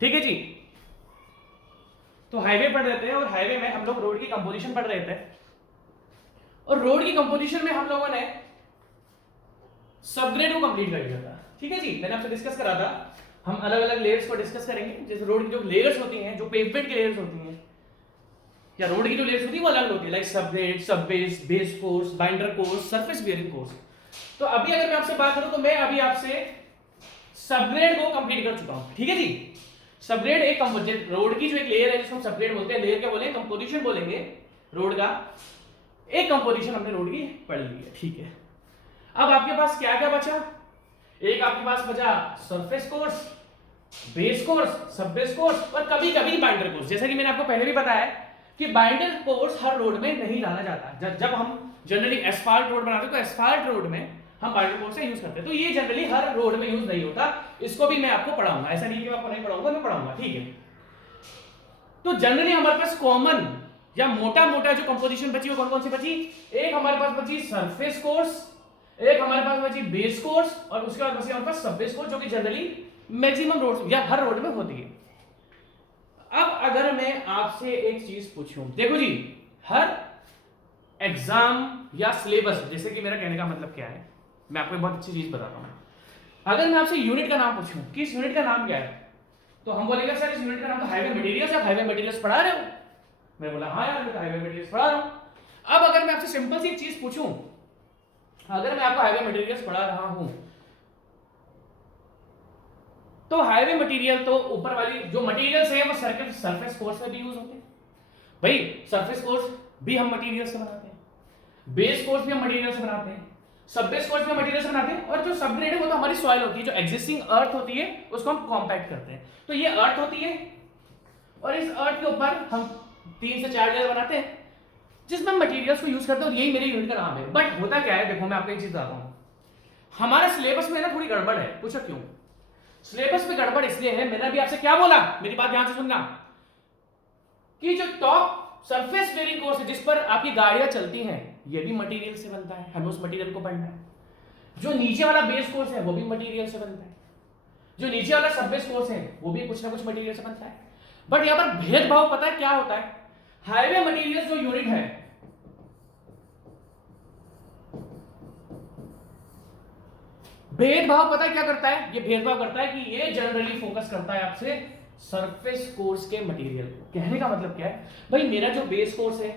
ठीक है जी। तो हाईवे पढ़ रहे थे और हाईवे में हम लोग रोड की कंपोजिशन पढ़ रहे थे और रोड की कंपोजिशन में हम लोगों ने सबग्रेड को कंप्लीट कर लिया था। ठीक है जी, मैंने आपसे डिस्कस करा था हम अलग अलग लेयर्स को डिस्कस करेंगे। जैसे रोड की जो लेयर्स होती हैं, जो पेवमेंट की लेयर्स होती हैं या रोड की जो लेयर्स होती है वो अलग होती है, लाइक सबग्रेड, सब base course, binder course, surface bearing course. तो अभी अगर मैं आपसे बात करूं तो मैं अभी आपसे सबग्रेड को कंप्लीट कर चुका हूं। ठीक है जी। सबग्रेड एक कंपोजिट रोड की जो एक लेयर है जिसको हम सबग्रेड बोलते हैं, लेयर क्या बोलेंगे, कंपोजिशन बोलेंगे रोड का। एक कंपोजिशन हमने रोड की पढ़ ली है। ठीक है, अब आपके पास क्या क्या बचा? एक आपके पास बचा सरफेस कोर्स, बेस कोर्स, सब बेस कोर्स और कभी कभी बाइंडर कोर्स। जैसा कि मैंने आपको पहले भी बताया कि बाइंडर कोर्स हर रोड में नहीं डाला जाता। जब हम जनरली एस्फाल्ट रोड बनाते हैं तो एस्फाल्ट रोड में हम बाइंडर कोर्स का यूज करते हैं, तो ये जनरली हर रोड में यूज नहीं होता। इसको भी मैं आपको पढ़ाऊंगा, ऐसा नहीं कि मैं आपको नहीं पढ़ाऊंगा, मैं पढ़ाऊंगा। ठीक है, तो जनरली हमारे पास कॉमन या मोटा मोटा जो कंपोजिशन बची वो कौन कौन सी बची? एक हमारे पास बची सरफेस कोर्स, एक हमारे पास बची बेस कोर्स और उसके बाद बची हमारे पास सब बेस कोर्स, जो कि जनरली मैक्सिमम रोड या हर रोड में होती है। अब अगर मैं आपसे एक चीज पूछूं, देखो जी, हर एग्जाम या सिलेबस, जैसे कि मेरा कहने का मतलब क्या है, मैं आपको एक बहुत अच्छी चीज बताता हूं। अगर मैं आपसे यूनिट का नाम पूछूं कि इस यूनिट का नाम क्या है, तो हम बोलेंगे सर इस यूनिट का नाम तो हाईवे मटेरियल्स है। हाईवे मटेरियल्स पढ़ा रहे हो? मैं बोला हाँ यार, मैं तो हाईवे मटेरियल्स पढ़ा रहा हूं। अब अगर मैं आपसे सिंपल सी एक चीज पूछूं, अगर मैं आपको हाईवे मटेरियल्स पढ़ा रहा हूं तो हाईवे मटेरियल तो ऊपर वाली जो मटेरियल्स है वो सरफेस कोर्स में भी यूज होते हैं। भाई सरफेस कोर्स भी हम मटेरियल से बनाते हैं, बेस कोर्स भी हम मटेरियल से बनाते हैं, सब बेस कोर्स भी हम मटेरियल से बनाते हैं, और जो सबग्रेड है वो तो हमारी सॉइल होती है, जो एग्जिस्टिंग अर्थ होती है उसको हम कॉम्पैक्ट करते हैं। तो ये अर्थ होती है और इस अर्थ के ऊपर हम 3 से 4 लेयर बनाते हैं जिसमें हम मटेरियल्स को यूज करते हैं, और यही मेरे यूनिट का नाम है। बट होता क्या है, देखो मैं आपको एक चीज बताता हूं, हमारे सिलेबस में ना थोड़ी गड़बड़ है। पूछो क्यों? सिलेबस में गड़बड़ इसलिए है, मैंने अभी आपसे क्या बोला, मेरी बात ध्यान से सुनना, कि जो टॉप सरफेस बेयरिंग कोर्स है जिस पर आपकी गाड़ियां चलती हैं, ये भी मटेरियल से बनता है, हमें उस मटेरियल को पढ़ना है। जो नीचे वाला बेस कोर्स है वो भी मटेरियल से बनता है, जो नीचे वाला सब बेस कोर्स है वो भी कुछ ना कुछ मटेरियल से बनता है। बट यहां पर भेदभाव पता है क्या होता है? हाईवे मटेरियल जो यूनिट है, भेदभाव पता है क्या करता है? ये भेदभाव करता है कि ये जनरली फोकस करता है आपसे सरफेस कोर्स के मटेरियल को। कहने का मतलब क्या है भाई, मेरा जो बेस कोर्स है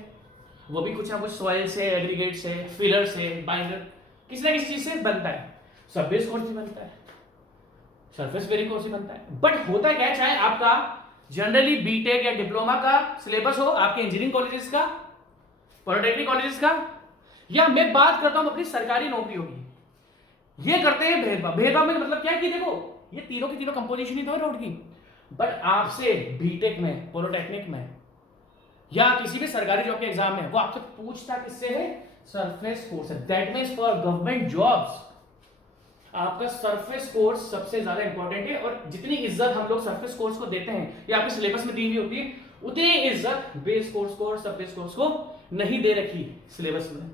वो भी कुछ ना कुछ सॉइल से, एग्रीगेट से, फिलर से, बाइंडर, किसी ना किसी चीज से बनता है। सब बेस कोर्स भी बनता है, सरफेस बेयरिंग कोर्स भी बनता है। बट होता क्या है, चाहे आपका जनरली बीटेक या डिप्लोमा का सिलेबस हो, आपके इंजीनियरिंग कॉलेजेस का, पॉलिटेक्निक कॉलेजेस का, या मैं बात करता हूं अपनी सरकारी नौकरियों की, ये करते हैं भेदभाव। भेदभाव में मतलब क्या है कि देखो ये तीनों की तीनों कंपोजिशन ही तो है रोड की, बट आपसे बीटेक में, पॉलिटेक्निक में या किसी भी सरकारी जॉब के एग्जाम में वो आपसे पूछता किससे है? सरफेस कोर्स है। That means for government jobs आपका सरफेस कोर्स सबसे ज्यादा इंपॉर्टेंट है, और जितनी इज्जत हम लोग सरफेस कोर्स को देते हैं या आपके सिलेबस में दी हुई होती है, उतनी इज्जत बेस कोर्स को और सब बेस कोर्स को नहीं दे रखी सिलेबस में।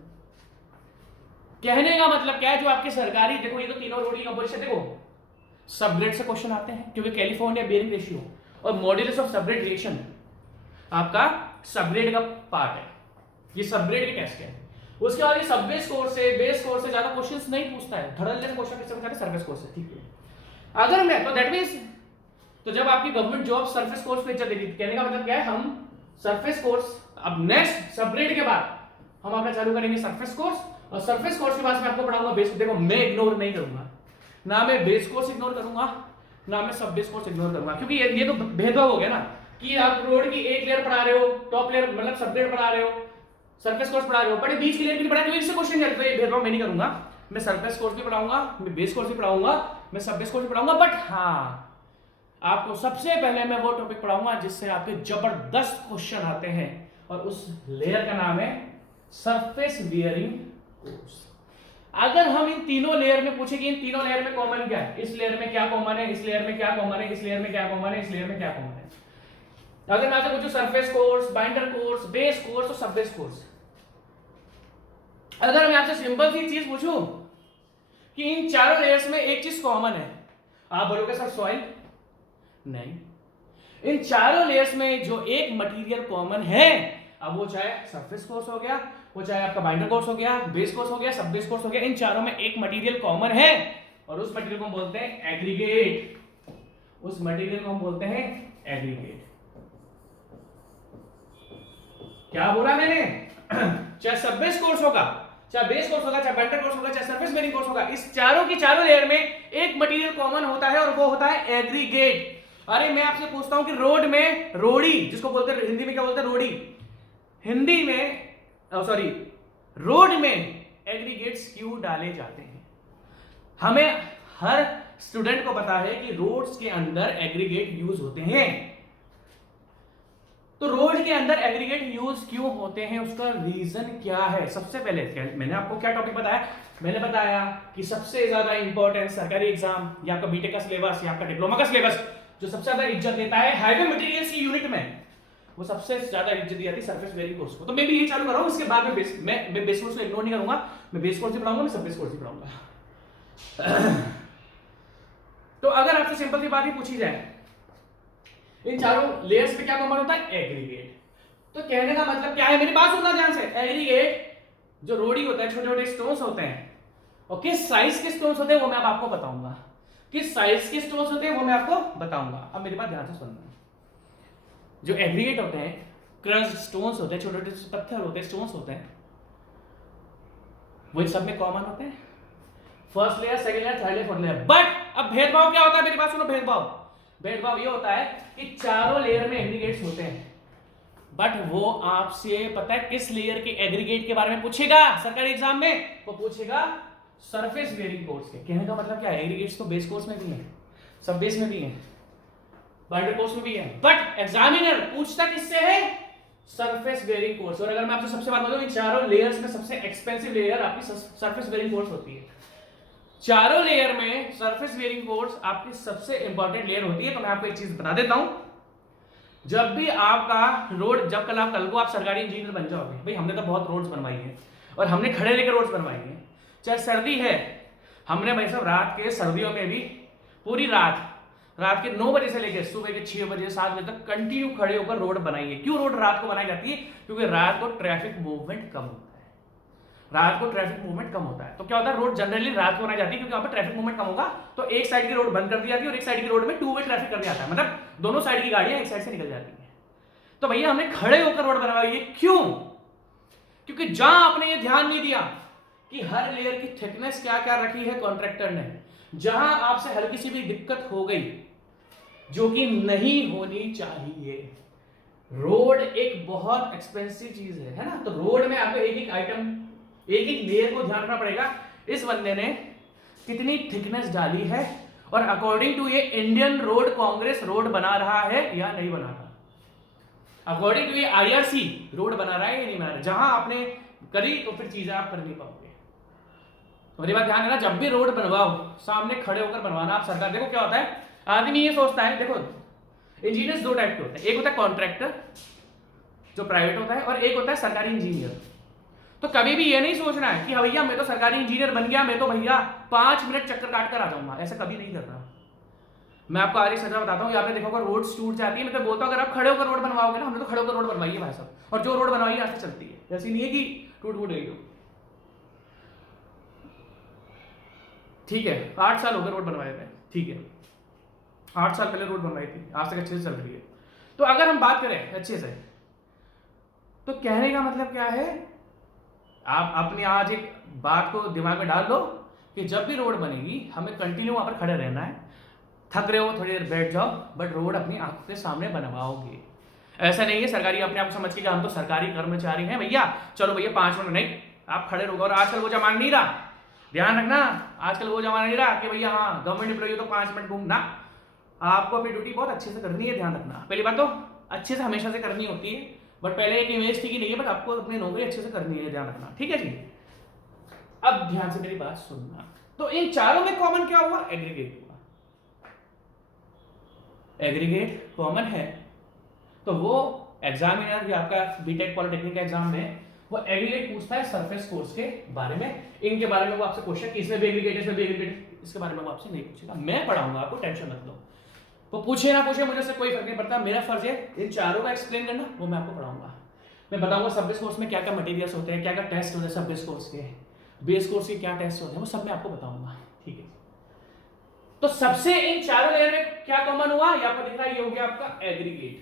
कहने का मतलब क्या है, जो आपके सरकारी, देखो ये तो तीनों रोड की कंपोजिशन, देखो सबग्रेड से क्वेश्चन आते हैं क्योंकि कैलिफोर्निया बेयरिंग रेशियो और मॉड्यूलस ऑफ सबग्रेड रिएक्शन आपका सबग्रेड का पार्ट है, ये सबग्रेड के टेस्ट है। उसके बाद ये सब बेस कोर्स से, बेस कोर्स से ज्यादा क्वेश्चंस नहीं पूछता है, धड़ल्ले क्वेश्चन किससे पूछता है? सरफेस कोर्स से। ठीक है, अगर मैं तो दैट मींस, तो जब आपकी गवर्नमेंट जॉब सरफेस कोर्स पे चलेगी, कहने का मतलब क्या है, हम सरफेस कोर्स अब नेक्स्ट सबग्रेड के बाद हम अपना चालू करेंगे सरफेस कोर्स, और सरफेस कोर्स के बाद मैं आपको पढ़ाऊंगा बेस। देखो मैं इग्नोर नहीं करूंगा, ना मैं बेस कोर्स इग्नोर करूंगा, ना मैं सब बेस कोर्स इग्नोर करूंगा, क्योंकि ये तो भेदभाव हो गया ना कि आप रोड की एक लेयर पढ़ा रहे हो, टॉप लेयर मतलब सबग्रेड पढ़ा रहे हो, सरफेस कोर्स पढ़ा रहे हो, बट बीच की लेयर भी पढ़ा रहे हो, इससे क्वेश्चन करते हैं। भेदभाव मैं नहीं करूंगा, मैं सरफेस कोर्स भी पढ़ाऊंगा, मैं बेस कोर्स भी पढ़ाऊंगा, मैं सब बेस कोर्स भी पढ़ाऊंगा। बट हाँ, आपको सबसे पहले मैं वो टॉपिक पढ़ाऊंगा जिससे आपके जबरदस्त क्वेश्चन आते हैं, और उस लेयर का नाम है सरफेस बियरिंग कोर्स। अगर हम इन तीनों लेयर में पूछे कि इन तीनों लेयर में कॉमन क्या है, इस लेयर में क्या कॉमन है, इस लेयर में क्या कॉमन है, इस लेयर में क्या कॉमन है, इस लेयर में क्या कॉमन है, अगर मैं आपसे पूछूं surface course, binder course, base course और सब बेस कोर्स, अगर मैं आपसे सिंपल सी चीज पूछूं कि इन चारों लेयर्स में एक चीज कॉमन है, आप बोलोगे सर सॉइल? नहीं, इन चारों लेयर्स में जो एक मटेरियल कॉमन है, अब वो चाहे सरफेस कोर्स हो गया, वो चाहे आपका बाइंडर कोर्स हो गया, बेस कोर्स हो गया, सब बेस कोर्स हो गया, इन चारों में एक मटेरियल कॉमन है और उस मटेरियल को हम बोलते हैं एग्रीगेट। उस मटेरियल को हम बोलते हैं एग्रीगेट। क्या बोला मैंने? चाहे सब बेस कोर्स होगा, चाहे बेस कोर्स होगा, चाहे बाइंडर कोर्स होगा, चाहे सरफेस बेरिंग कोर्स होगा, इस चारों की चारों लेयर में एक मटेरियल कॉमन होता है और वो होता है एग्रीगेट। अरे मैं आपसे पूछता हूं कि रोड में रोड़ी, जिसको बोलते हैं हिंदी में क्या बोलते हैं? रोड़ी। हिंदी में सॉरी, रोड में एग्रीगेट्स क्यों डाले जाते हैं? हमें हर स्टूडेंट को पता है कि रोड्स के अंदर एग्रीगेट यूज होते हैं। तो रोड के अंदर एग्रीगेट यूज क्यों होते हैं, उसका रीजन क्या है? सबसे पहले मैंने आपको क्या टॉपिक बताया? मैंने बताया कि सबसे ज्यादा इंपॉर्टेंट सरकारी एग्जाम या आपका बीटेक का सिलेबस या आपका डिप्लोमा का सिलेबस जो सबसे ज्यादा इज्जत देता है हाईवे मटेरियल्स की यूनिट में, वो सबसे ज्यादा इज्जत दी जाती है सरफेस बेरिंग कोर्स को। तो मैं भी ये चालू कर रहा हूं, इसके बाद मैं बेस कोर्स को इग्नोर नहीं करूंगा, मैं बेस कोर्स ही पढ़ाऊंगा, मैं सब बेस कोर्स ही पढ़ाऊंगा। तो अगर आपसे सिंपल सी बात ही पूछी जाए, इन चारों लेयर्स पे क्या कॉमन होता है? एग्रीगेट। तो कहने का मतलब क्या है? मेरी बात सुनना ध्यान से। एग्रीगेट जो रोडी होता है, छोटे छोटे स्टोन्स होते हैं, और किस साइज के स्टोन्स होते हैं वो मैं अब आपको बताऊंगा। किस साइज के स्टोन्स होते हैं वो मैं आपको बताऊंगा। अब मेरी बात ध्यान से सुनना। जो एग्रीगेट होते हैं, क्रस्ड स्टोन्स होते हैं, छोटे छोटे पत्थर होते हैं, स्टोन्स होते हैं, वो इन सब में कॉमन होते हैं। First layer, second layer, third layer, fourth layer. But अब भेदभाव क्या होता है? मेरी बात सुनो। भेदभाव ये होता है कि चारों लेयर में एग्रीगेट्स होते हैं, बट वो आपसे पता है किस लेयर के एग्रीगेट के बारे में पूछेगा सरकारी एग्जाम में? वो पूछेगा सरफेस बेरिंग कोर्स के। कहने का मतलब क्या है? एग्रीगेट्स तो बेस कोर्स में भी है, सब बेस में भी है, बाइंडर कोर्स में भी है, बट एग्जामिनर पूछता किससे है? Surface bearing course. और अगर मैं आपसे सबसे बात करूं, इन चारों लेयर्स में सबसे एक्सपेंसिव लेयर आपकी सरफेस बेरिंग कोर्स होती है। चारों लेयर में सरफेस बेरिंग कोर्स आपकी सबसे इंपॉर्टेंट लेयर होती है। तो मैं आपको एक चीज बता देता हूं, जब भी आपका रोड, जब कल को आप सरकारी इंजीनियर बन जाओगे, भाई हमने तो बहुत रोड्स बनवाई है और हमने खड़े लेकर रोड्स बनवाई है। चाहे सर्दी है, हमने भाई साहब रात के सर्दियों में भी पूरी रात के 9 बजे से लेकर सुबह के 6 बजे 7 बजे तक कंटिन्यू खड़े होकर रोड बनाई है। क्यों रोड रात को बनाई जाती है? क्योंकि रात को ट्रैफिक मूवमेंट कम होता है। रात को ट्रैफिक मूवमेंट कम होता है तो क्या होता है? रोड जनरली रात को बनाई जाती है क्योंकि वहां पर ट्रैफिक मूवमेंट कम होगा, तो एक साइड की रोड बंद कर दी जाती है और एक साइड की रोड में 2 वे ट्रैफिक कर दिया जाता है, मतलब दोनों साइड की गाड़ियां एक साइड से निकल जाती है। तो भैया हमने खड़े होकर रोड बनवाई है। क्यों? क्योंकि जहां आपने ये ध्यान नहीं दिया कि हर लेयर की थिकनेस क्या क्या रखी है कॉन्ट्रैक्टर ने, जहां आपसे हल्की सी भी दिक्कत हो गई, जो कि नहीं होनी चाहिए। रोड एक बहुत एक्सपेंसिव चीज है ना, तो रोड में आपको एक एक आइटम, एक एक लेयर को ध्यान रखना पड़ेगा। इस बंदे ने कितनी थिकनेस डाली है और अकॉर्डिंग टू ये इंडियन रोड कांग्रेस रोड बना रहा है या नहीं बना रहा, अकॉर्डिंग टू ये आईआरसी रोड बना रहा है या नहीं बना रहा। जहां आपने करी तो फिर चीजें आप कर नहीं पाओगे। मेरी बात ध्यान है ना, जब भी रोड बनवाओ सामने खड़े होकर बनवाना। आप सरकार, देखो क्या होता है, आदमी ये सोचता है, देखो इंजीनियर्स 2 टाइप के होते हैं, एक होता है कॉन्ट्रैक्टर जो प्राइवेट होता है और एक होता है सरकारी इंजीनियर। तो कभी भी ये नहीं सोचना है कि भैया मैं तो सरकारी इंजीनियर बन गया, मैं तो भैया 5 मिनट चक्कर काट कर आ जाऊंगा, ऐसा कभी नहीं करना। मैं आपको आज एक सजा बताता हूँ, आपने देखा होगा रोड टूट जाती है, मैं तो बोलता हूँ अगर आप खड़े होकर रोड बनवाओगे ना, हमने तो खड़े होकर रोड बनवाई है भाई साहब, और जो रोड बनवाई है आज तक चलती है, ऐसी नहीं है कि टूट गई हो। ठीक है, 8 साल हो गए रोड बनवाए थे, ठीक है 8 साल पहले रोड बनवाई थी, आज तक अच्छे से चल रही है। तो अगर हम बात करें अच्छे से, तो कहने का मतलब क्या है, आप अपने आज एक बात को दिमाग में डाल लो कि जब भी रोड बनेगी हमें कंटिन्यू वहां पर खड़े रहना है। थक रहे हो थोड़ी देर बैठ जाओ, बट रोड अपनी आंखों के सामने बनवाओगे। ऐसा नहीं है सरकारी अपने आप को समझ के हम तो सरकारी कर्मचारी हैं भैया, चलो भैया 5 मिनट, नहीं, आप खड़े रहोगे। और आजकल वो जमाना नहीं रहा, ध्यान रखना, आजकल वो जमाना नहीं रहा कि भैया हाँ गवर्नमेंट एम्प्लॉई हो तो 5 मिनट घूमना। आपको अपनी ड्यूटी बहुत अच्छे से करनी है, ध्यान रखना। पहली बात तो अच्छे से हमेशा से करनी होती है, बट पहले एक इमेज थी कि नहीं है, बट आपको अपनी नौकरी अच्छे से करनी है, ध्यान रखना, ठीक है जी। अब ध्यान से मेरी बात सुनना। तो इन चारों में कॉमन क्या हुआ? एग्रीगेट हुआ। एग्रीगेट कॉमन है, तो वो एग्जामिनर या आपका बीटेक पॉलिटेक्निक एग्जाम में वो एग्रीगेट पूछता है सरफेस कोर्स के बारे में। इनके बारे में वो आपसे क्वेश्चन, इसमें भी एग्रीगेट, इसमें भी एग्रीगेट, इसके बारे में वो आपसे नहीं पूछेगा। मैं पढ़ाऊंगा आपको, टेंशन मत लो। वो पूछे ना पूछे मुझे उससे कोई फर्क नहीं पड़ता, मेरा फर्ज है इन चारों का एक्सप्लेन करना, वो मैं आपको पढ़ाऊंगा। मैं बताऊंगा सब बेस कोर्स में क्या क्या मटेरियल्स होते हैं, क्या क्या टेस्ट होते हैं सब बेस कोर्स के, बेस कोर्स के क्या टेस्ट होते हैं, वो सब मैं आपको बताऊंगा, ठीक है। तो सबसे इन चारों लेयर में क्या कॉमन हुआ, यहां पर दिख रहा है, ये हो गया आपका एग्रीगेट।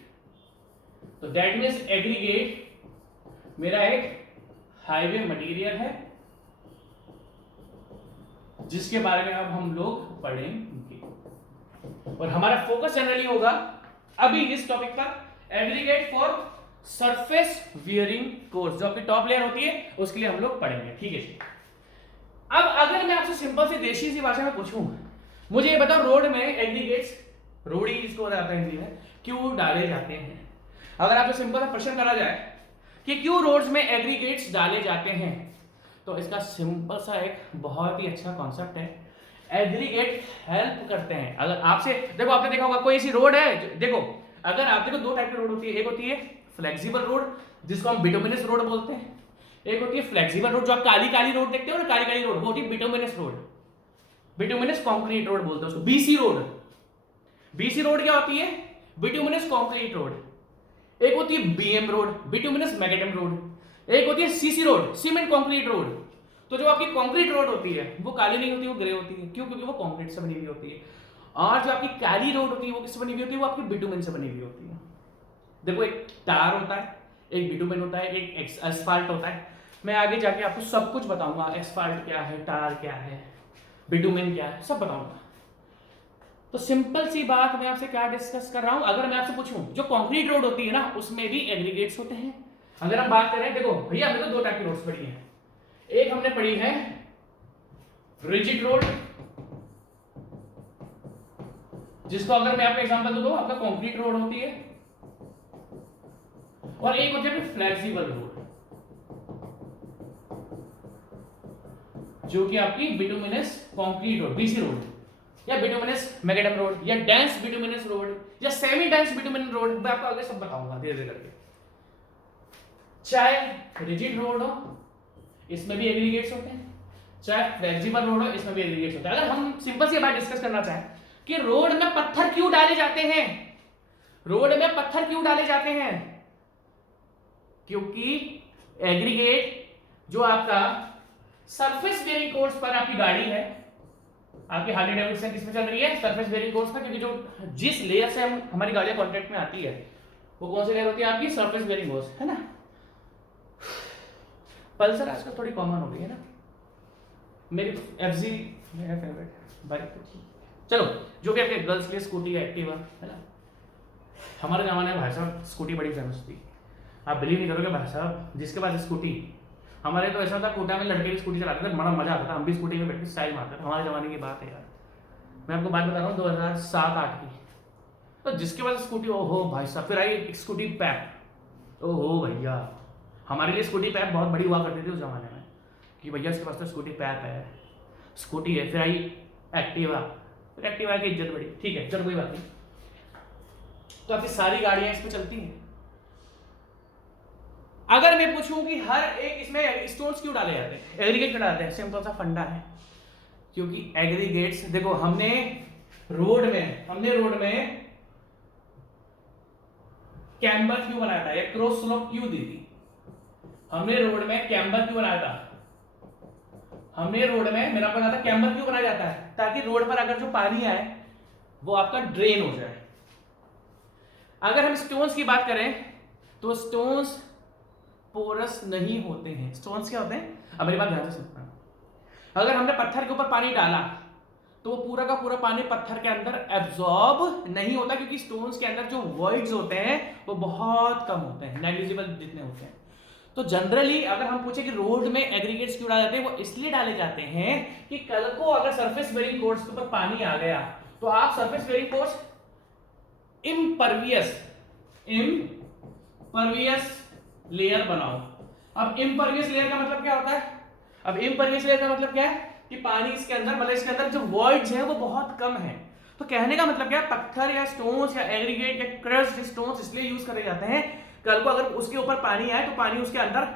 तो दैट मीन्स एग्रीगेट मेरा एक हाईवे मटेरियल है जिसके बारे में अब हम लोग पढ़ेंगे, और हमारा फोकस जनरली होगा अभी इस टॉपिक पर aggregate for surface wearing course, जो आपकी टॉप लेयर होती है उसके लिए हम लोग पढ़ेंगे, ठीक है जी। अब अगर मैं आपसे सिंपल सी देशी सी भाषा में पूछूं, मुझे ये बताओ रोड में एग्रीगेट्स, रोडी जिसको बताते हैं हिंदी में, क्यों डाले जाते हैं? अगर आपसे सिंपल सा प्रश्न करा जाए कि क्यों रोड्स में एग्रीगेट्स डाले जाते हैं, तो इसका सिंपल सा एक बहुत ही अच्छा कॉन्सेप्ट है, एग्रीगेट हेल्प करते हैं। अगर आपसे देखो, आपने देखा होगा कोई ऐसी रोड है, देखो अगर आप देखो दो टाइप की रोड होती है, एक होती है फ्लेक्सिबल रोड जिसको हम बिटुमिनस रोड बोलते हैं, एक होती है फ्लेक्सिबल रोड जो आप काली काली रोड देखते हो ना, काली काली रोड, वो होती है bituminous road, bituminous concrete road बोलते हैं उसको, बीसी रोड। बीसी रोड क्या होती है? Bituminous concrete road. एक होती है BM road, bituminous macadam road. एक होती है CC road, cement concrete road. तो जो आपकी कंक्रीट रोड होती है वो काली नहीं होती, वो ग्रे होती है, क्यों? क्योंकि वो कंक्रीट से बनी हुई होती है। और जो आपकी काली रोड होती है वो किससे बनी हुई होती है? वो आपकी बिटुमिन से बनी हुई होती है। देखो एक टार होता है, एक बिटुमिन होता है, एक एस्फाल्ट होता है। मैं आगे जाके आपको सब कुछ बताऊंगा, एस्फाल्ट क्या है, टार क्या है, बिटुमिन क्या है, सब बताऊंगा। तो सिंपल सी बात मैं आपसे क्या डिस्कस कर रहा हूं, अगर मैं आपसे पूछूं जो कंक्रीट रोड होती है ना उसमें भी एग्रीगेट्स होते हैं। अगर हम बात करें, देखो भैया हमने तो दो टाइप की रोड्स पढ़ी हैं, एक हमने पढ़ी है रिजिड रोड, जिसको अगर मैं आपको एग्जांपल दूं तो आपका कंक्रीट रोड होती है, और एक होती है फ्लेक्सिबल रोड जो कि आपकी bituminous concrete road, BC road, या बिटुमिनस मैकेडम रोड, या डेंस बिटुमिनस रोड, या सेमी डेंस बिटुमिन रोड। मैं आपको आगे सब बताऊंगा धीरे धीरे करके। चाहे रिजिड रोड हो इसमें भी एग्रीगेट्स होते हैं, चाहे फ्लेक्सिबल रोड हो इसमें भी एग्रीगेट्स होते हैं। अगर हम सिंपल सी बात डिस्कस करना चाहें कि रोड में पत्थर क्यों डाले जाते हैं, रोड में पत्थर क्यों डाले जाते हैं, क्योंकि एग्रीगेट जो आपका सरफेस बेयरिंग कोर्स पर आपकी गाड़ी है, आपकी हार्ले डेविडसन किसमें चल रही है? सरफेस बेयरिंग कोर्स पर, क्योंकि जो जिस लेयर से हमारी गाड़ियां कॉन्टेक्ट में आती है वो कौन सी लेयर होती है? आपकी सरफेस बेयरिंग कोर्स, है ना। पल्सर आजकल थोड़ी कॉमन हो गई है ना, मेरी एफजी मेरा फेवरेट बाइक। चलो जो भी आपके गर्ल्स के लिए स्कूटी एक्टिवा है ना, हमारे जमाने में भाई साहब स्कूटी बड़ी फेमस थी। आप बिलीव नहीं करोगे भाई साहब, जिसके पास स्कूटी, हमारे तो ऐसा था कोटा में लड़के भी स्कूटी चलाते थे, बड़ा मजा आता था, हम भी स्कूटी में बैठ के स्टाइल मारते थे। हमारे जमाने की बात है यार, मैं आपको बात बता रहा हूँ 2007-8 की। तो जिसके पास स्कूटी, ओहो भाई साहब, फिर आई स्कूटी पैप, ओहो भैया, हमारे लिए स्कूटी पैप बहुत बड़ी हुआ करती थी उस जमाने में कि भैया इसके पास तो स्कूटी पैप है, स्कूटी है। फिर आई एक्टिवा, फिर एक्टिवा की इज्जत बढ़ी, ठीक है चलो कोई बात नहीं। तो आपकी सारी गाड़ियां इस पे चलती हैं। अगर मैं पूछूं कि हर एक इसमें स्टोन्स क्यों डाले जाते हैं, एग्रीगेट क्यों डालते हैं, सिंपल सा फंडा है, क्योंकि एग्रीगेट्स, देखो हमने रोड में कैम्बर क्यों बनाया था, या क्रॉस स्लोप क्यों दी थी? हमने रोड में कैम्बर क्यों बनाया था? हमने रोड में, मेरा पता था कैम्बर क्यों बनाया जाता है, ताकि रोड पर अगर जो पानी आए वो आपका ड्रेन हो जाए। अगर हम स्टोन्स की बात करें तो स्टोन्स पोरस नहीं होते हैं। स्टोन्स क्या होते हैं, अब मेरी बात ध्यान से सुनना। अगर हमने पत्थर के ऊपर पानी डाला तो वो पूरा का पूरा पानी पत्थर के अंदर एब्जॉर्ब नहीं होता, क्योंकि स्टोन्स के अंदर जो वॉइड्स होते हैं वो बहुत कम होते हैं, नेग्लिजिबल जितने होते हैं। तो जनरली अगर हम पूछे कि रोड में एग्रीगेट्स क्यों डाले जाते हैं, वो इसलिए डाले जाते हैं कि कल को अगर सरफेस बेयरिंग कोर्स के ऊपर पानी आ गया तो आप surface bearing course impervious layer बनाओ। अब इम्परवियस लेयर का मतलब क्या होता है? अब इम्परवियस लेयर का मतलब क्या है कि पानी इसके अंदर, मतलब इसके अंदर जो वॉइड्स हैं वो बहुत कम है। तो कहने का मतलब क्या है, पत्थर या स्टोन्स या एग्रीगेट या क्रश्ड स्टोन्स इसलिए यूज करे जाते हैं, कल को अगर उसके ऊपर पानी आए तो पानी उसके अंदर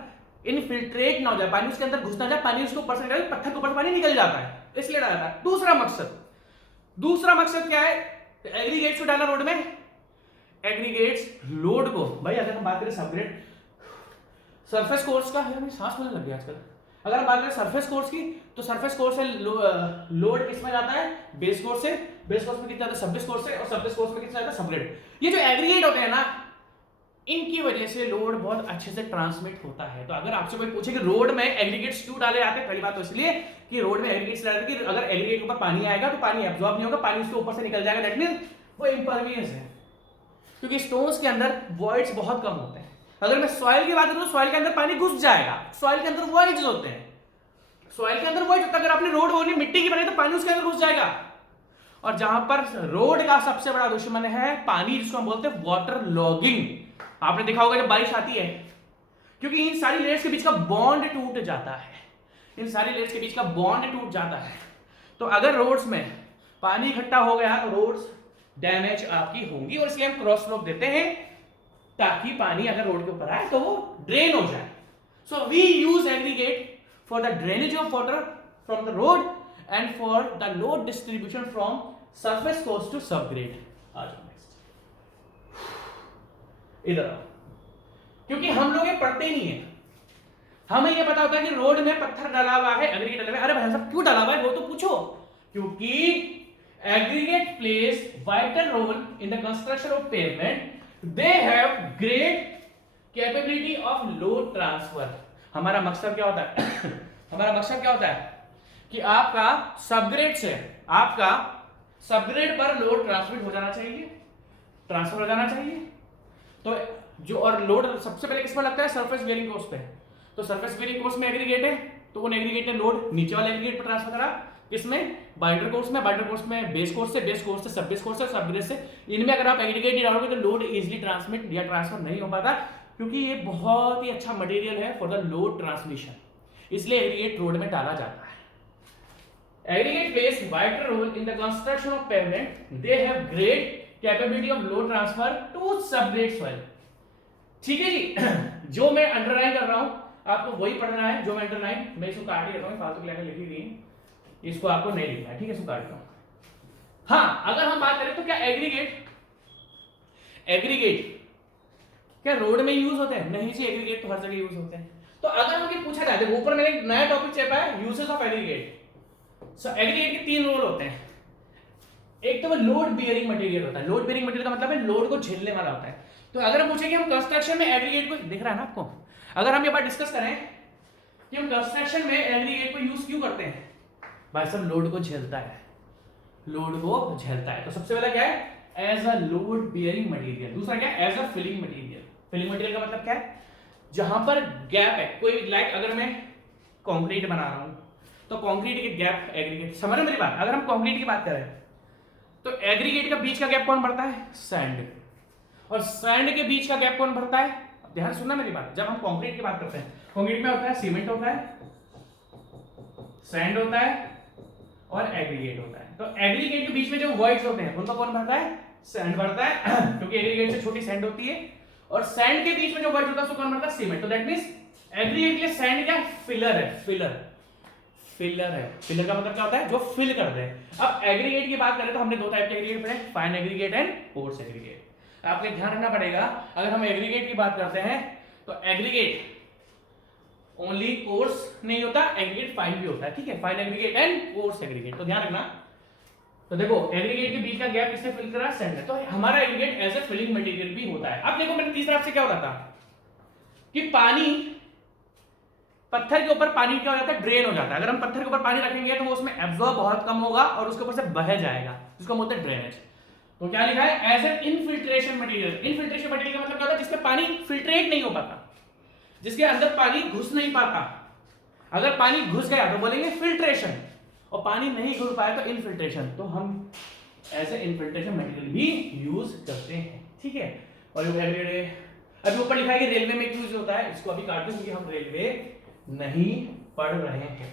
इनफिल्ट्रेट ना हो जाए, पानी उसके अंदर घुस ना जाए, पानी उसके ऊपर से पत्थर के ऊपर पानी निकल जाता है, इसलिए डाला था। दूसरा मकसद क्या है, तो एग्रीगेट्स को डाला रोड में, एग्रीगेट्स लोड को, भाई अगर हम बात करें सबग्रेड सरफेस कोर्स का, यार सांस लेने लग गया आजकल। अगर हम बात करें सरफेस कोर्स की, तो सरफेस कोर्स से लोड किसमें जाता है, बेस कोर्स से, बेस कोर्स में कितना जाता है, सबबेस कोर्स से, और सबबेस कोर्स में कितना जाता है, सबग्रेड। ये जो एग्रीगेट होते हैं ना, इनकी वजह से लोड बहुत अच्छे से ट्रांसमिट होता है। तो अगर आपसे कोई पूछे कि रोड में एग्रीगेट्स क्यों डाले जाते हैं, पहली बात तो इसलिए कि रोड में एग्रीगेट्स डाले जाते हैं कि अगर एग्रीगेट के ऊपर पानी आएगा तो पानी एब्जॉर्ब नहीं होगा, पानी उसके ऊपर से निकल जाएगा, दैट मींस वो इम्परवियस है, क्योंकि स्टोन्स के अंदर वॉइड्स बहुत कम होते हैं। अगर मैं सॉइल की बात करूं तो सॉइल के अंदर पानी घुस जाएगा, सॉइल के अंदर वॉइड्स होते हैं, सॉइल के अंदर वॉइड्स होता है। अगर आपने रोड बोनी मिट्टी की बनाई तो पानी उसके अंदर घुस जाएगा। और जहां पर रोड का सबसे बड़ा दुश्मन है पानी, जिसको हम बोलते हैं वाटर लॉगिंग। आपने देखा होगा जब बारिश आती है, क्योंकि इन सारी लेयर्स के बीच का बॉन्ड टूट जाता है, इन सारी लेयर्स के बीच का बॉन्ड टूट जाता है। तो अगर रोड्स में पानी इकट्ठा हो गया तो रोड्स डैमेज आपकी होंगी, और इसलिए हम क्रॉस स्लोप देते हैं ताकि पानी अगर रोड के ऊपर आए तो वो ड्रेन हो जाए। So we use aggregate for the drainage of water from the road and for the load distribution from surface course to subgrade. आ जाओ नेक्स्ट, इधर आओ, क्योंकि हम लोग ये पढ़ते नहीं है, हमें ये पता होता है कि रोड में पत्थर डाला हुआ है, एग्रीगेट डाला हुआ है। अरे भाई साहब क्यों डाला हुआ है वो तो पूछो, क्योंकि aggregate place vital role in the construction of pavement, they have great capability of load transfer. हमारा मकसद क्या होता है हमारा मकसद क्या होता है कि आपका सबग्रेड से आपका सबग्रेड पर लोड ट्रांसमिट हो जाना चाहिए, ट्रांसफर हो जाना चाहिए। तो जो और लोड सबसे पहले किस पर लगता है, सरफेस बेयरिंग कोर्स पे। तो सरफेस बेयरिंग कोर्स में एग्रीगेट है, तो उन एग्रीगेट ने लोड नीचे वाले एग्रीगेट पर ट्रांसफर करा, किसमें, बाइंडर कोर्स में, बाइंडर कोर्स में बेस कोर्स से, बेस कोर्स से सबबेस कोर्स से, सबग्रेड से। इनमें अगर आप एग्रीगेट नहीं डालोगे तो लोड इजीली ट्रांसमिट या ट्रांसफर नहीं हो पाता, क्योंकि ये बहुत ही अच्छा मटेरियल है फॉर द लोड ट्रांसमिशन, इसलिए एग्रीगेट रोड में डाला जाता है। Aggregate plays vital role in the construction of pavement. They have great capability of load transfer to subgrade soil. ठीक है जी जो मैं अंडरलाइन कर रहा हूं आपको वही पढ़ना है, जो मैं अंडरलाइन, मैं इसको काट ही देता हूं, फालतू की लाइनें लिखी हुई हैं, इसको आपको नहीं लिखना है, ठीक है, इसको काट देता हूं। हाँ, अगर हम बात करें तो क्या एग्रीगेट क्या रोड में यूज होते हैं? नहीं जी, एग्रीगेट तो हर जगह यूज होते हैं। तो अगर मुझे पूछा जाए, देखो ऊपर मैंने एक नया टॉपिक चेपा है, uses of aggregate. So aggregate के 3 रोल होते हैं। एक तो वो लोड बियरिंग मटेरियल होता है, लोड बियरिंग मटेरियल का मतलब है लोड को झेलने वाला होता है। तो अगर हम पूछें कि हम कंस्ट्रक्शन में एग्रीगेट को, दिख रहा है ना आपको, अगर हम ये बात डिस्कस करें कि हम कंस्ट्रक्शन में एग्रीगेट को यूज क्यों करते हैं, भाई सब लोड को झेलता है, लोड को झेलता है। तो सबसे पहला क्या है, as a load bearing material. दूसरा क्या है, as a filling material. Filling material का मतलब क्या है, जहां पर गैप है, कोई लाइक अगर मैं कंक्रीट बना रहा हूं तो कंक्रीट के गैप एग्रीगेट, समझ रहे मेरी बात। अगर हम कंक्रीट की बात करें तो एग्रीगेट का बीच का गैप कौन भरता है, सैंड, और सैंड के बीच का गैप कौन भरता है, ध्यान सुनना मेरी बात। जब हम कंक्रीट की बात करते हैं, कंक्रीट में होता है सीमेंट होता है, सैंड होता है और एग्रीगेट होता है। तो एग्रीगेट के बीच में जो वॉइड्स होते हैं उनका कौन भरता है, सैंड भरता है क्योंकि एग्रीगेट से छोटी सैंड होती है, और सैंड के बीच में जो वॉइड होता है उसको कौन भरता है, सीमेंट। तो दैट मींस एग्रीगेट के लिए सैंड क्या, फिलर है, फिलर है। फिलर का मतलब क्या होता है, जो फिल कर दे। अब एग्रीगेट की बात करें तो हमने 2 टाइप के एग्रीगेट पढ़े, fine aggregate and coarse aggregate. आपको ध्यान रखना पड़ेगा, अगर हम एग्रीगेट की बात करते हैं तो एग्रीगेट ओनली कोर्स नहीं होता, एग्रीगेट फाइन भी होता है, ठीक है, fine aggregate and coarse aggregate. तो ध्यान रखना। तो देखो एग्रीगेट के बीच का गैप किससे फिल करा, सैंड है, तो हमारा aggregate as a filling material भी होता है। अब देखो मैंने तीसरा आपसे क्या होता था कि पानी, पत्थर के ऊपर पानी क्या हो जाता है, ड्रेन हो जाता है। अगर हम पत्थर के ऊपर पानी रखेंगे तो वो उसमें एब्जॉर्ब बहुत कम होगा और उसके ऊपर से बह जाएगा, जिसको बोलते हैं ड्रेनेज। तो क्या लिखा है, as an infiltration material. Infiltration material का मतलब क्या होता है, जिसमें पानी फिल्ट्रेट नहीं हो पाता, जिसके अंदर पानी घुस नहीं पाता। अगर पानी घुस गया तो बोलेंगे फिल्ट्रेशन, और पानी नहीं घुस पाया तो इनफिल्ट्रेशन। तो हम एज ए इनफिल्ट्रेशन मटेरियल भी यूज करते हैं, ठीक है। और अभी ऊपर लिखा है कि रेलवे में यूज होता है, इसको अभी काट दो क्योंकि हम रेलवे नहीं पढ़ रहे हैं।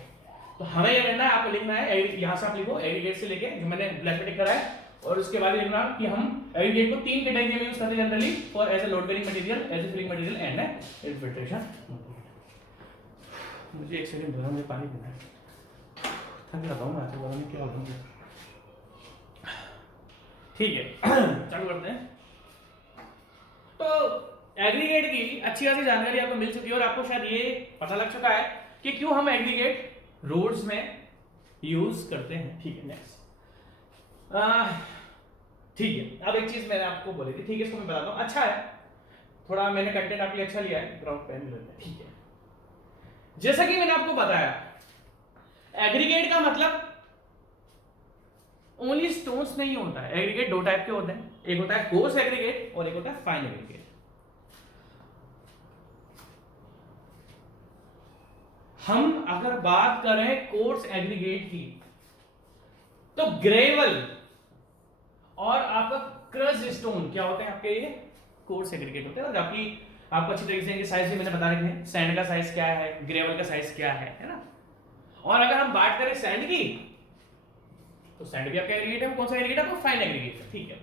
तो हमें ये करना है, आपको लिखना है, यहां से आप लिखो एग्रीगेट से लेके, जो मैंने ब्लैक पे टिक करा है, और उसके बाद लिखना कि हम एग्रीगेट को 3 कैटेगरी में यूज करते हैं generally, for as a load bearing material, as a filling material and infiltration. मुझे 1 सेकंड दो, मुझे पानी पीना है, थक जाता हूं मैं, तो बोलने क्या हो रहा है। ठीक है चालू करते हैं। तो एग्रीगेट की अच्छी खासी जानकारी आपको मिल चुकी है और आपको शायद ये पता लग चुका है कि क्यों हम एग्रीगेट रोड्स में यूज करते हैं। ठीक है नेक्स्ट, ठीक है अब एक चीज मैंने आपको बोली थी, ठीक है इसको मैं बताता हूँ। अच्छा है थोड़ा मैंने कंटेंट आपके लिए अच्छा लिया है, ग्राउंड पेन लेते हैं। ठीक है जैसा कि मैंने आपको बताया एग्रीगेट का मतलब ओनली स्टोन्स नहीं होता है। एग्रीगेट दो टाइप के होते हैं, एक होता है कोर्स एग्रीगेट और एक होता है फाइन एग्रीगेट। हम अगर बात करें कोर्स एग्रीगेट की तो ग्रेवल और आपका क्रश स्टोन क्या होते हैं आपके, ये कोर्स एग्रीगेट होते हैं। और आपको अच्छी तरीके से इनके साइज भी मैंने बता रखे हैं, सैंड का साइज क्या है, ग्रेवल का साइज क्या है ना। और अगर हम बात करें सैंड की तो सैंड भी आपका एग्रीगेट है, कौन सा एग्रीगेट है, तो फाइन एग्रीगेट है। ठीक है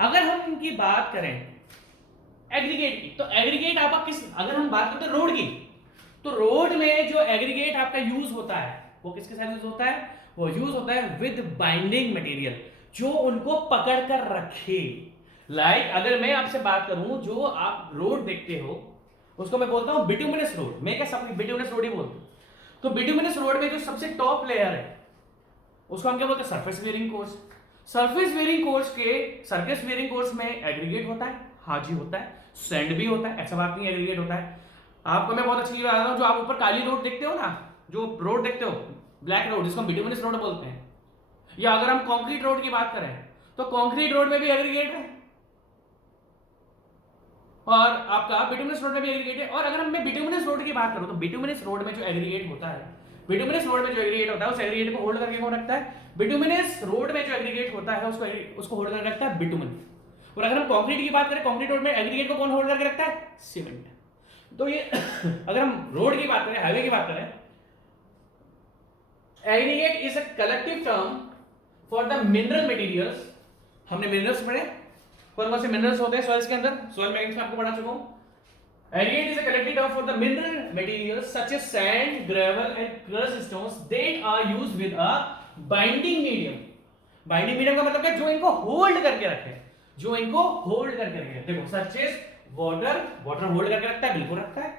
अगर हम इनकी बात करें एग्रीगेट की तो एग्रीगेट आपका किस, अगर हम बात करते हैं रोड की तो रोड में जो एग्रीगेट आपका यूज होता है वो किसके साथ यूज होता है, वो यूज होता है विद बाइंडिंग मटेरियल जो उनको पकड़ कर रखे। लाइक अगर मैं आपसे बात करूं जो आप रोड देखते हो उसको मैं बोलता हूं बिटुमिनस रोड, मैं क्या सब बिटुमिनस रोड ही बोलता हूं। तो बिटुमिनस रोड में जो सबसे टॉप लेयर है उसको हम क्या बोलते हैं, surface wearing course. Surface wearing course के सरफेस वेयरिंग कोर्स में एग्रीगेट होता है, हाजी होता है, सैंड भी होता है, ऐसा बात नहीं एग्रीगेट होता है। आपको मैं बहुत अच्छी चीज बताता हूं, जो आप ऊपर काली रोड देखते हो ना, जो रोड देखते हो ब्लैक रोड जिसको हम बिटुमिनस रोड बोलते हैं, या अगर हम कंक्रीट रोड की बात करें तो कंक्रीट रोड में भी एग्रीगेट है और आपका बिटुमिनस रोड में भी एग्रीगेट है। और अगर मैं बिटुमिनस रोड की बात करूं तो बिटुमिनस रोड में जो एग्रीगेट होता है, बिटुमिनस रोड में जो एग्रीगेट होता है उस एग्रीगेट को होल्ड करके कौन रखता है, बिटुमिनस रोड में जो एग्रीगेट होता है उसको होल्ड करके रखता है बिटुमिन। और अगर हम कंक्रीट की बात करें कंक्रीट रोड में एग्रीगेट को कौन होल्ड करके रखता है, सीमेंट। तो ये अगर हम रोड की बात करें, हाईवे की बात करें, aggregate is a collective term for the mineral materials. हमने मिनरल्स पढ़े, कौन से मिनरल्स होते हैं सॉइल्स के अंदर, सॉइल मैकेनिक्स में आपको पढ़ा चुका हूं। Aggregate is a collective term for the mineral materials such as sand, gravel and crushed stones that are used with a binding medium. Binding medium का मतलब क्या, जो इनको होल्ड करके रखे, जो इनको होल्ड करके रखे। देखो such as water, water hold करके रखता है, बिल्कुल रखता है,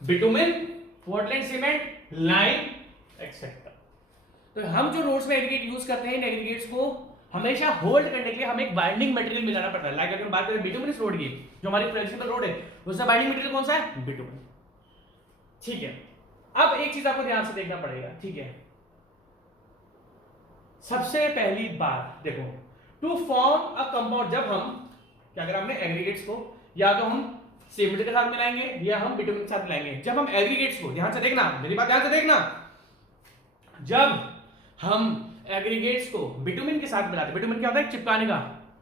bitumen, Portland cement, lime, etc. तो हम जो रोड्स में एग्रीगेट यूज करते हैं इन एग्रीगेट्स को हमेशा होल्ड करने के लिए हमें एक बाइंडिंग मटेरियल मिलाना पड़ता है। लाइक अगर हम बात करें बिटुमिनस रोड की, जो हमारी फ्लेक्सिबल रोड है उसका बाइंडिंग मटेरियल कौन सा है, बिटुमिन। ठीक है अब एक चीज आपको ध्यान से देखना पड़ेगा। ठीक है सबसे पहली बात देखो, टू फॉर्म अ कंपाउंड, जब हम क्या करें, हमने एग्रीगेट्स को या तो हम सीमेंट के साथ मिलाएंगे या हम बिटुमिन के साथ मिलाएंगे। जब हम एग्रीगेट्स को, ध्यान से देखना मेरी बात, ध्यान से देखना, जब हम एग्रीगेट्स को बिटुमिन के साथ मिलाते हैं, बिटुमिन क्या होता है, चिपकाने का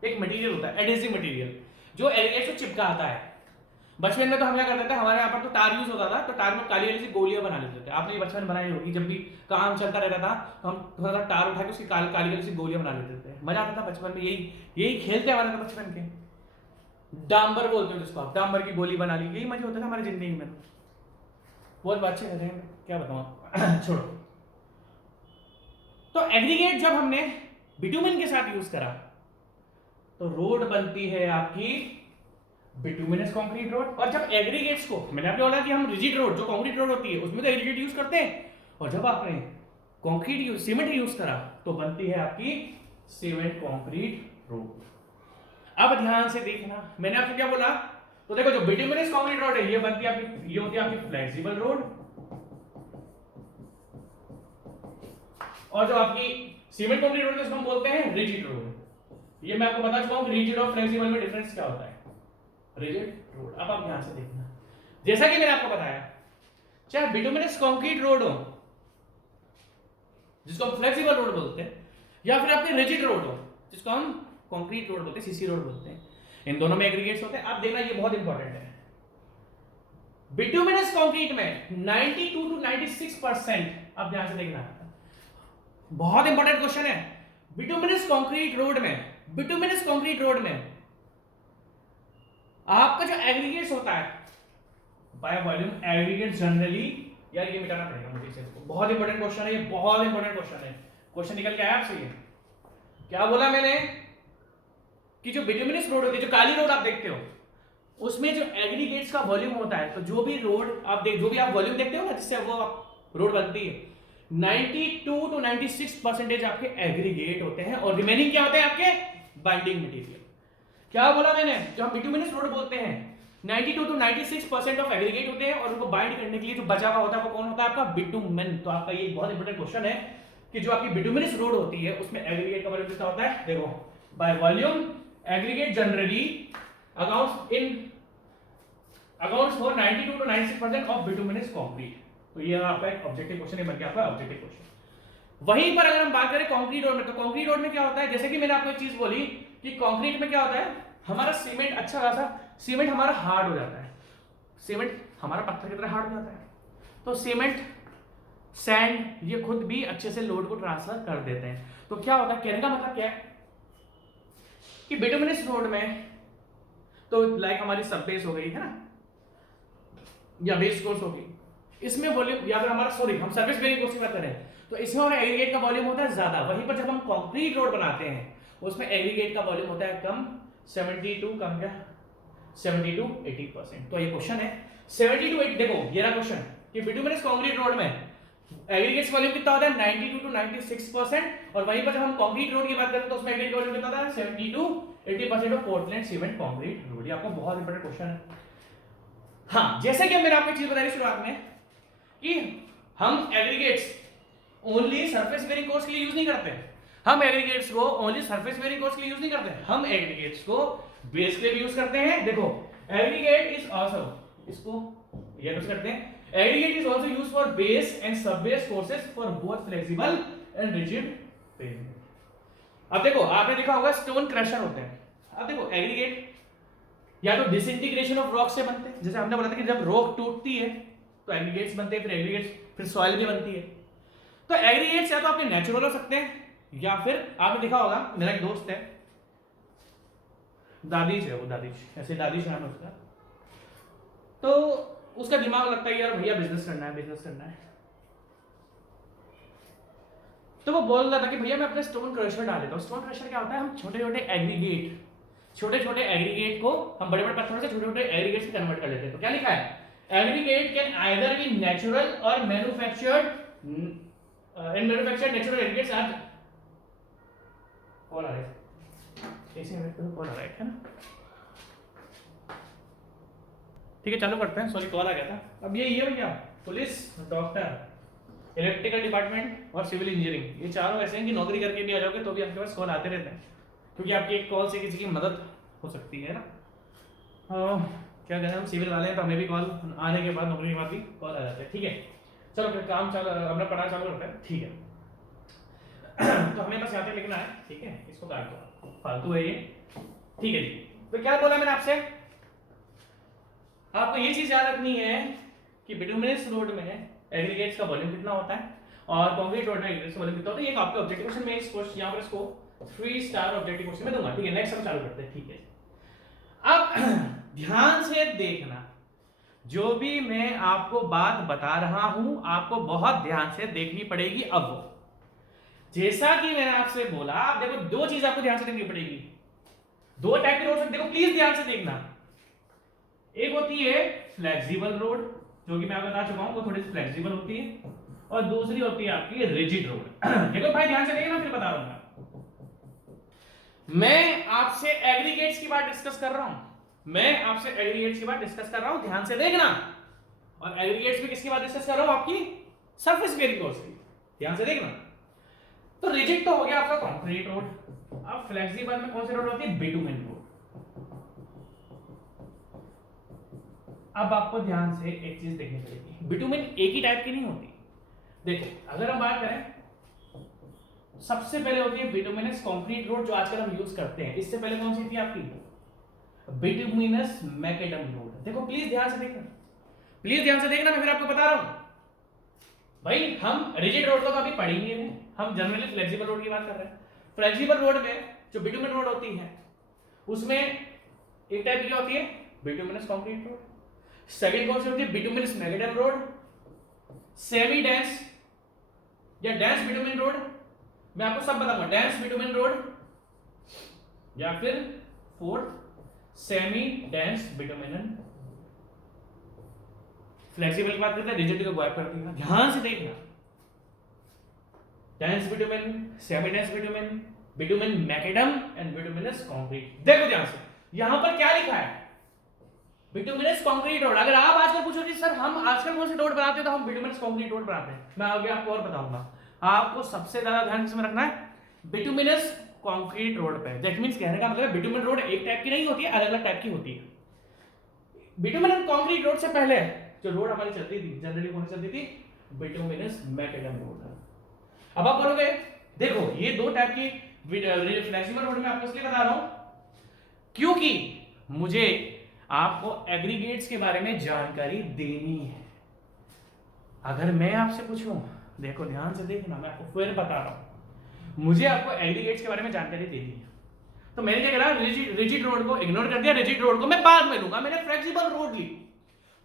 एक मटेरियल होता है, एडहेसिव मटेरियल जो एग्रीगेट्स को चिपकाता है। बचपन में तो हम क्या करते थे, हमारे यहाँ पर तो टार यूज होता था, तो टार में काली वाली सी गोलियां बना लेते थे। आपने ये बचपन में बनाई होगी, जब भी काम चलता रहता था तो हम थोड़ा सा टार उठा के उसकी काली वाली सी गोलियां बना लेते थे, मजा आता था बचपन में। यही खेलते हमारे तो बचपन के, डांबर बोलते हैं जिसको आप, डांबर की गोली बना ली, यही मजे होते थे हमारी जिंदगी में। बहुत अच्छे रहते हैं, क्या बताऊं छोड़ो। तो एग्रीगेट जब हमने बिटुमिन के साथ यूज करा तो रोड बनती है आपकी बिटुमिनस कंक्रीट रोड। और जब एग्रीगेट्स को, मैंने आपको बोला कि हम रिजिड रोड जो कंक्रीट रोड होती है उसमें तो एग्रीगेट यूज करते हैं, और जब आपने कंक्रीट यूज, सीमेंट यूज करा तो बनती है आपकी सीमेंट कंक्रीट रोड। अब ध्यान से देखना, मैंने आपसे क्या बोला, तो देखो जो बिटुमिनस कंक्रीट रोड है ये बनती है आपकी, ये होती है आपकी फ्लेक्सिबल रोड, और जो आपकी सीमेंट कंक्रीट रोड है उसको हम बोलते हैं रिजिड रोड। ये मैं आपको बता चुका हूं रिजिड और फ्लेक्सिबल में डिफरेंस क्या होता है, रिजिड रोड। अब आप ध्यान से देखना, जैसा कि मैंने आपको बताया, चाहे बिटुमिनस कंक्रीट रोड हो जिसको हम फ्लेक्सिबल रोड बोलते हैं, या फिर आपके रिजिड रोड हो जिसको हम कंक्रीट रोड बोलते हैं, सीसी रोड बोलते हैं, इन दोनों में एग्रीगेट्स होते हैं। आप देखना ये बहुत इंपॉर्टेंट है, बिटुमिनस कंक्रीट में 92 to 96%, आप ध्यान से देखना, बहुत इंपॉर्टेंट क्वेश्चन है। बिटुमिनस कंक्रीट रोड में, बिटुमिनस कंक्रीट रोड में आपका जो एग्रीगेट्स होता है बाय वॉल्यूम एग्रीगेट जनरली, यार ये मिटाना पड़ेगा मुझे इसको, बहुत इंपॉर्टेंट क्वेश्चन है ये, बहुत इंपॉर्टेंट क्वेश्चन है, क्वेश्चन निकल के आया आपसे ये। क्या बोला मैंने कि जो बिटुमिनस रोड होती है, जो काली रोड आप देखते हो, उसमें जो एग्रीगेट्स का वॉल्यूम होता है, तो जो भी रोड आप देख, जो भी आप वॉल्यूम देखते हो ना जिससे वो रोड बनती है, 92 to 96% आपके एग्रीगेट होते हैं और रिमेनिंग क्या होते हैं आपके बाइंडिंग मटेरियल। क्या बोला मैंने, जो हम बिटुमिनस रोड बोलते हैं 92 to 96% ऑफ एग्रीगेट होते हैं और उनको बाइंड करने के लिए जो बचा हुआ होता है वो कौन होता है आपका बिटुमेन। तो आपका ये बहुत इंपॉर्टेंट क्वेश्चन है कि जो आपकी बिटुमिनस रोड होती है उसमें एग्रीगेट का वॉल्यूम कितना होता है। देखो by volume aggregate generally accounts for 92 to 96% of bituminous concrete. तो ये आपका एक ऑब्जेक्टिव क्वेश्चन है, बन गया आपका ऑब्जेक्टिव क्वेश्चन। वहीं पर अगर हम बात करें कंक्रीट रोड में, तो कंक्रीट रोड में क्या होता है, जैसे कि मैंने आपको एक चीज बोली कि कंक्रीट में क्या होता है, हमारा सीमेंट अच्छा खासा सीमेंट हमारा हार्ड हो जाता है, सीमेंट हमारा पत्थर की तरह हार्ड हो जाता है, तो सीमेंट सैंड ये खुद भी अच्छे से लोड को ट्रांसफर कर देते हैं। तो क्या होता है, कहने का मतलब क्या है कि बिटुमिनस रोड में तो लाइक हमारी सब बेस हो गई है ना, या बेस कोर्स हो गई, इसमें वॉल्यूम, या फिर हमारा सॉरी हम सर्विस बेरिंग कोर्स की बात करें तो इसमें हमारा एग्रीगेट का वॉल्यूम होता है ज्यादा। वहीं पर जब हम कंक्रीट रोड बनाते हैं उसमें एग्रीगेट का वॉल्यूम होता है कम, 72 कम क्या 70 to 80%। तो ये क्वेश्चन है 70 to 80। देखो ये रहा क्वेश्चन कि बिटुमिनस कंक्रीट रोड में एग्रीगेट्स वॉल्यूम कितना होता है 92 to 96%, और वहीं पर जब हम कंक्रीट रोड की बात करते हैं तो उसमें एग्रीगेट वॉल्यूम कितना होता है 70 to 80% of Portland cement concrete road. ये आपको बहुत इंपॉर्टेंट क्वेश्चन है। हाँ, जैसे कि मैंने आपको एक चीज बताई शुरुआत में कि हम aggregates only surface bearing course के लिए यूज नहीं करते, हम एग्रीगेट्स को ओनली सरफेस बेरिंग कोर्स के लिए यूज नहीं करते, हम एग्रीगेट्स को बेस के लिए भी यूज करते हैं। देखो एग्रीगेट इज आल्सो, इसको ये यूज करते हैं, aggregate is also used for base and sub base courses for both flexible and rigid pavement. अब देखो आपने देखा होगा स्टोन क्रशर होते हैं, अब देखो एग्रीगेट या तो डिसइंटीग्रेशन ऑफ रॉक से बनते हैं, जैसे हमने बोला था कि जब रॉक टूटती है तो एग्रीगेट्स बनते हैं, फिर एग्रीगेट्स फिर सॉइल भी बनती है। तो एग्रीगेट्स या तो आपके नेचुरल हो सकते हैं या फिर आपने देखा होगा, मेरा एक दोस्त है दादीश है, वो दादीश ऐसे दादीश नाम है उसका, तो उसका दिमाग लगता है यार भैया बिजनेस करना है, बिजनेस करना है, तो वो बोल रहा था कि भैया मैं अपने स्टोन क्रशर डाल देता हूँ। स्टोन क्रशर क्या होता है, हम छोटे छोटे एग्रीगेट को हम बड़े बड़े पत्थरों से छोटे छोटे एग्रीगेट में कन्वर्ट कर लेते हैं। तो क्या लिखा है, aggregate can either be natural और manufactured and manufactured natural aggregates are call आ रहा है, इसी में कॉल आ रहा है ना, ठीक है चालू करते हैं, सॉरी कॉल आ गया था। अब ये भैया पुलिस, डॉक्टर, इलेक्ट्रिकल डिपार्टमेंट और सिविल इंजीनियरिंग, ये चारों ऐसे हैं कि नौकरी करके भी आ जाओगे तो भी आपके पास कॉल आते रहते हैं, क्योंकि आपकी एक कॉल से किसी की मदद हो सकती है ना। क्या कहते हैं, हम सिविल वाले हैं तो हमें भी कॉल आने के बाद, नौकरी के बाद भी कॉल आ जाते हैं। ठीक है चलो फिर काम चालू, अपना पढ़ाना चालू करते हैं। ठीक है तो हमें बस यहाँ तक लिखना है, ठीक है इसको काट दो, फालतू है ये। ठीक है जी, तो क्या बोला मैंने आपसे, आपको ये चीज याद रखनी है कि बिटुमिनस रोड में एग्रीगेट्स का वॉल्यूम कितना होता है और कंक्रीट रोड में एग्रीगेट्स का वॉल्यूम कितना होता है। ये आपके ऑब्जेक्टिव क्वेश्चन में इस क्वेश्चन यहां पर इसको 3 स्टार ऑब्जेक्टिव क्वेश्चन में दूंगा। ठीक है नेक्स्ट हम चालू करते हैं। ठीक है अब ध्यान से देखना, जो भी मैं आपको बात बता रहा हूं आपको बहुत ध्यान से देखनी पड़ेगी। अब जैसा कि मैंने आपसे बोला, आप देखो दो चीज आपको ध्यान से देखनी पड़ेगी, दो टाइप की रोड देखो प्लीज ध्यान से देखना। एक होती है फ्लेक्सिबल रोड, जो कि मैं बता चुका हूं वो थोड़ी सी फ्लेक्सिबल होती है, और दूसरी होती है आपकी रिजिड रोड। देखो भाई ध्यान से देखना, फिर बता रहा हूं मैं आपसे एग्रीगेट्स की बात डिस्कस कर रहा हूं, मैं आपसे एग्रीगेट्स की बात डिस्कस कर रहा हूं, ध्यान से देखना। और एग्रीगेट्स में किसकी बात डिस्कस कर रहा हूं, आपकी सरफेस बेरिंग कोर्स की, ध्यान से देखना। तो रिजिड तो हो गया आपका कंक्रीट रोड, अब फ्लेक्सिबल में कौन सी रोड होती है, बिटुमेन रोड। अब आपको ध्यान से एक चीज देखनी पड़ेगी, बिटुमेन एक ही टाइप की नहीं होती। देखिए अगर हम बात करें, सबसे पहले होती है बिटुमिनस कंक्रीट रोड जो आजकल हम यूज करते हैं। इससे पहले कौन सी थी आपकी, बिटुमिनस मैकेडम रोड। देखो प्लीज ध्यान से देखना, प्लीज ध्यान से देखना, मैं फिर आपको बता रहा हूं भाई, हम रिजिड रोड को तो अभी पढ़ ही नहीं है, हम जनरली फ्लेक्सिबल रोड की बात कर रहे हैं। फ्लेक्सिबल रोड में जो बिटुमिन रोड होती है उसमें एक टाइप की होती है बिटुमिनस कंक्रीट रोड, सेकंड कौन सी होती है, bituminous macadam road, semi dense या डेंस बिटुमिन रोड। मैं आपको सब बताऊंगा, डेंस बिटुमिन रोड, या फिर fourth semi dense bituminous. Flexible की बात करते हैं, रिजिड को गायब कर देगा। ध्यान से देखना, dense bitumen, semi dense bitumen, bitumen macadam and bituminous concrete. देखो ध्यान से, यहां पर क्या लिखा है, बिटुमिनस कंक्रीट रोड। अगर आप आजकल पूछोगे सर हम आजकल कौन सी रोड बनाते हैं, तो हम बिटुमिनस कंक्रीट रोड बनाते हैं। मैं आगे आपको और बताऊंगा। आपको सबसे ज्यादा ध्यान किसमें रखना है, बिटुमिनस कंक्रीट रोड पे। दैट मींस कहने का मतलब बिटुमिन रोड एक टाइप की नहीं होती है, अलग अलग टाइप की होती है। बिटुमिनस कंक्रीट रोड से पहले जो रोड हमारी चलती थी, जनरली कौन सी चलती थी, बिटुमिनस मैकेडम रोड। अब आप बोलोगे देखो ये दो टाइप की फ्लेक्सिबल रोड में आपको इसलिए बता रहा हूं क्योंकि मुझे आपको एग्रीगेट्स के बारे में जानकारी देनी है। अगर मैं आपसे पूछूं, देखो ध्यान से देखना, मैं आपको फिर बता रहा हूं, मुझे आपको एग्रीगेट्स के बारे में जानकारी देनी है, तो मैंने क्या करा, रिजिड रोड को इग्नोर कर दिया। रिजिड रोड को मैं बाद में लूंगा, मैंने फ्लेक्सिबल रोड ली।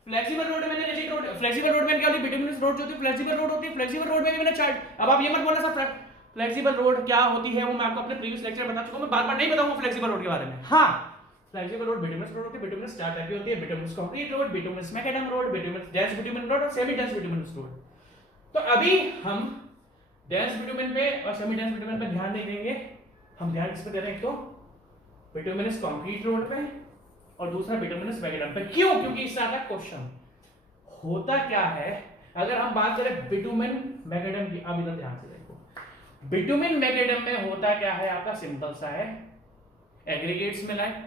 फ्लेक्सिबल रोड में रिजिड रोड, फ्लेक्सिबल रोड में क्या होती है, बिटुमिनस रोड जो होती है फ्लेक्सिबल रोड होती है। फ्लेक्सिबल रोड में भी मैंने चार्ट, अब आप ये मत बोलना सर फ्लेक्सिबल रोड क्या होती है, वो मैं आपको अपने प्रीवियस लेक्चर में बता चुका हूं, मैं बार-बार नहीं बताऊंगा फ्लेक्सिबल रोड के बारे में। हां, फ्लेक्सिबल रोड बिटुमिनस रोड होती है। बिटुमिनस चार टाइप की होती है, bituminous concrete road, bituminous macadam road, bituminous dense bitumen road और सेमी डेंस बिटुमिनस रोड। तो अभी हम डेंस बिटुमिन पे और सेमी डेंस बिटुमिन पे ध्यान नहीं देंगे, हम ध्यान किस पे दे रहे हैं, एक तो बिटुमिनस कंक्रीट रोड पे और दूसरा बिटुमिनस मैकेडम पे। क्यों, क्योंकि इससे आता क्वेश्चन होता क्या है। अगर हम बात करें बिटुमिन मैकेडम की, अब इधर ध्यान से देखो, बिटुमिन मैकेडम में होता क्या है, आपका सिंपल सा है, एग्रीगेट्स मिलाए,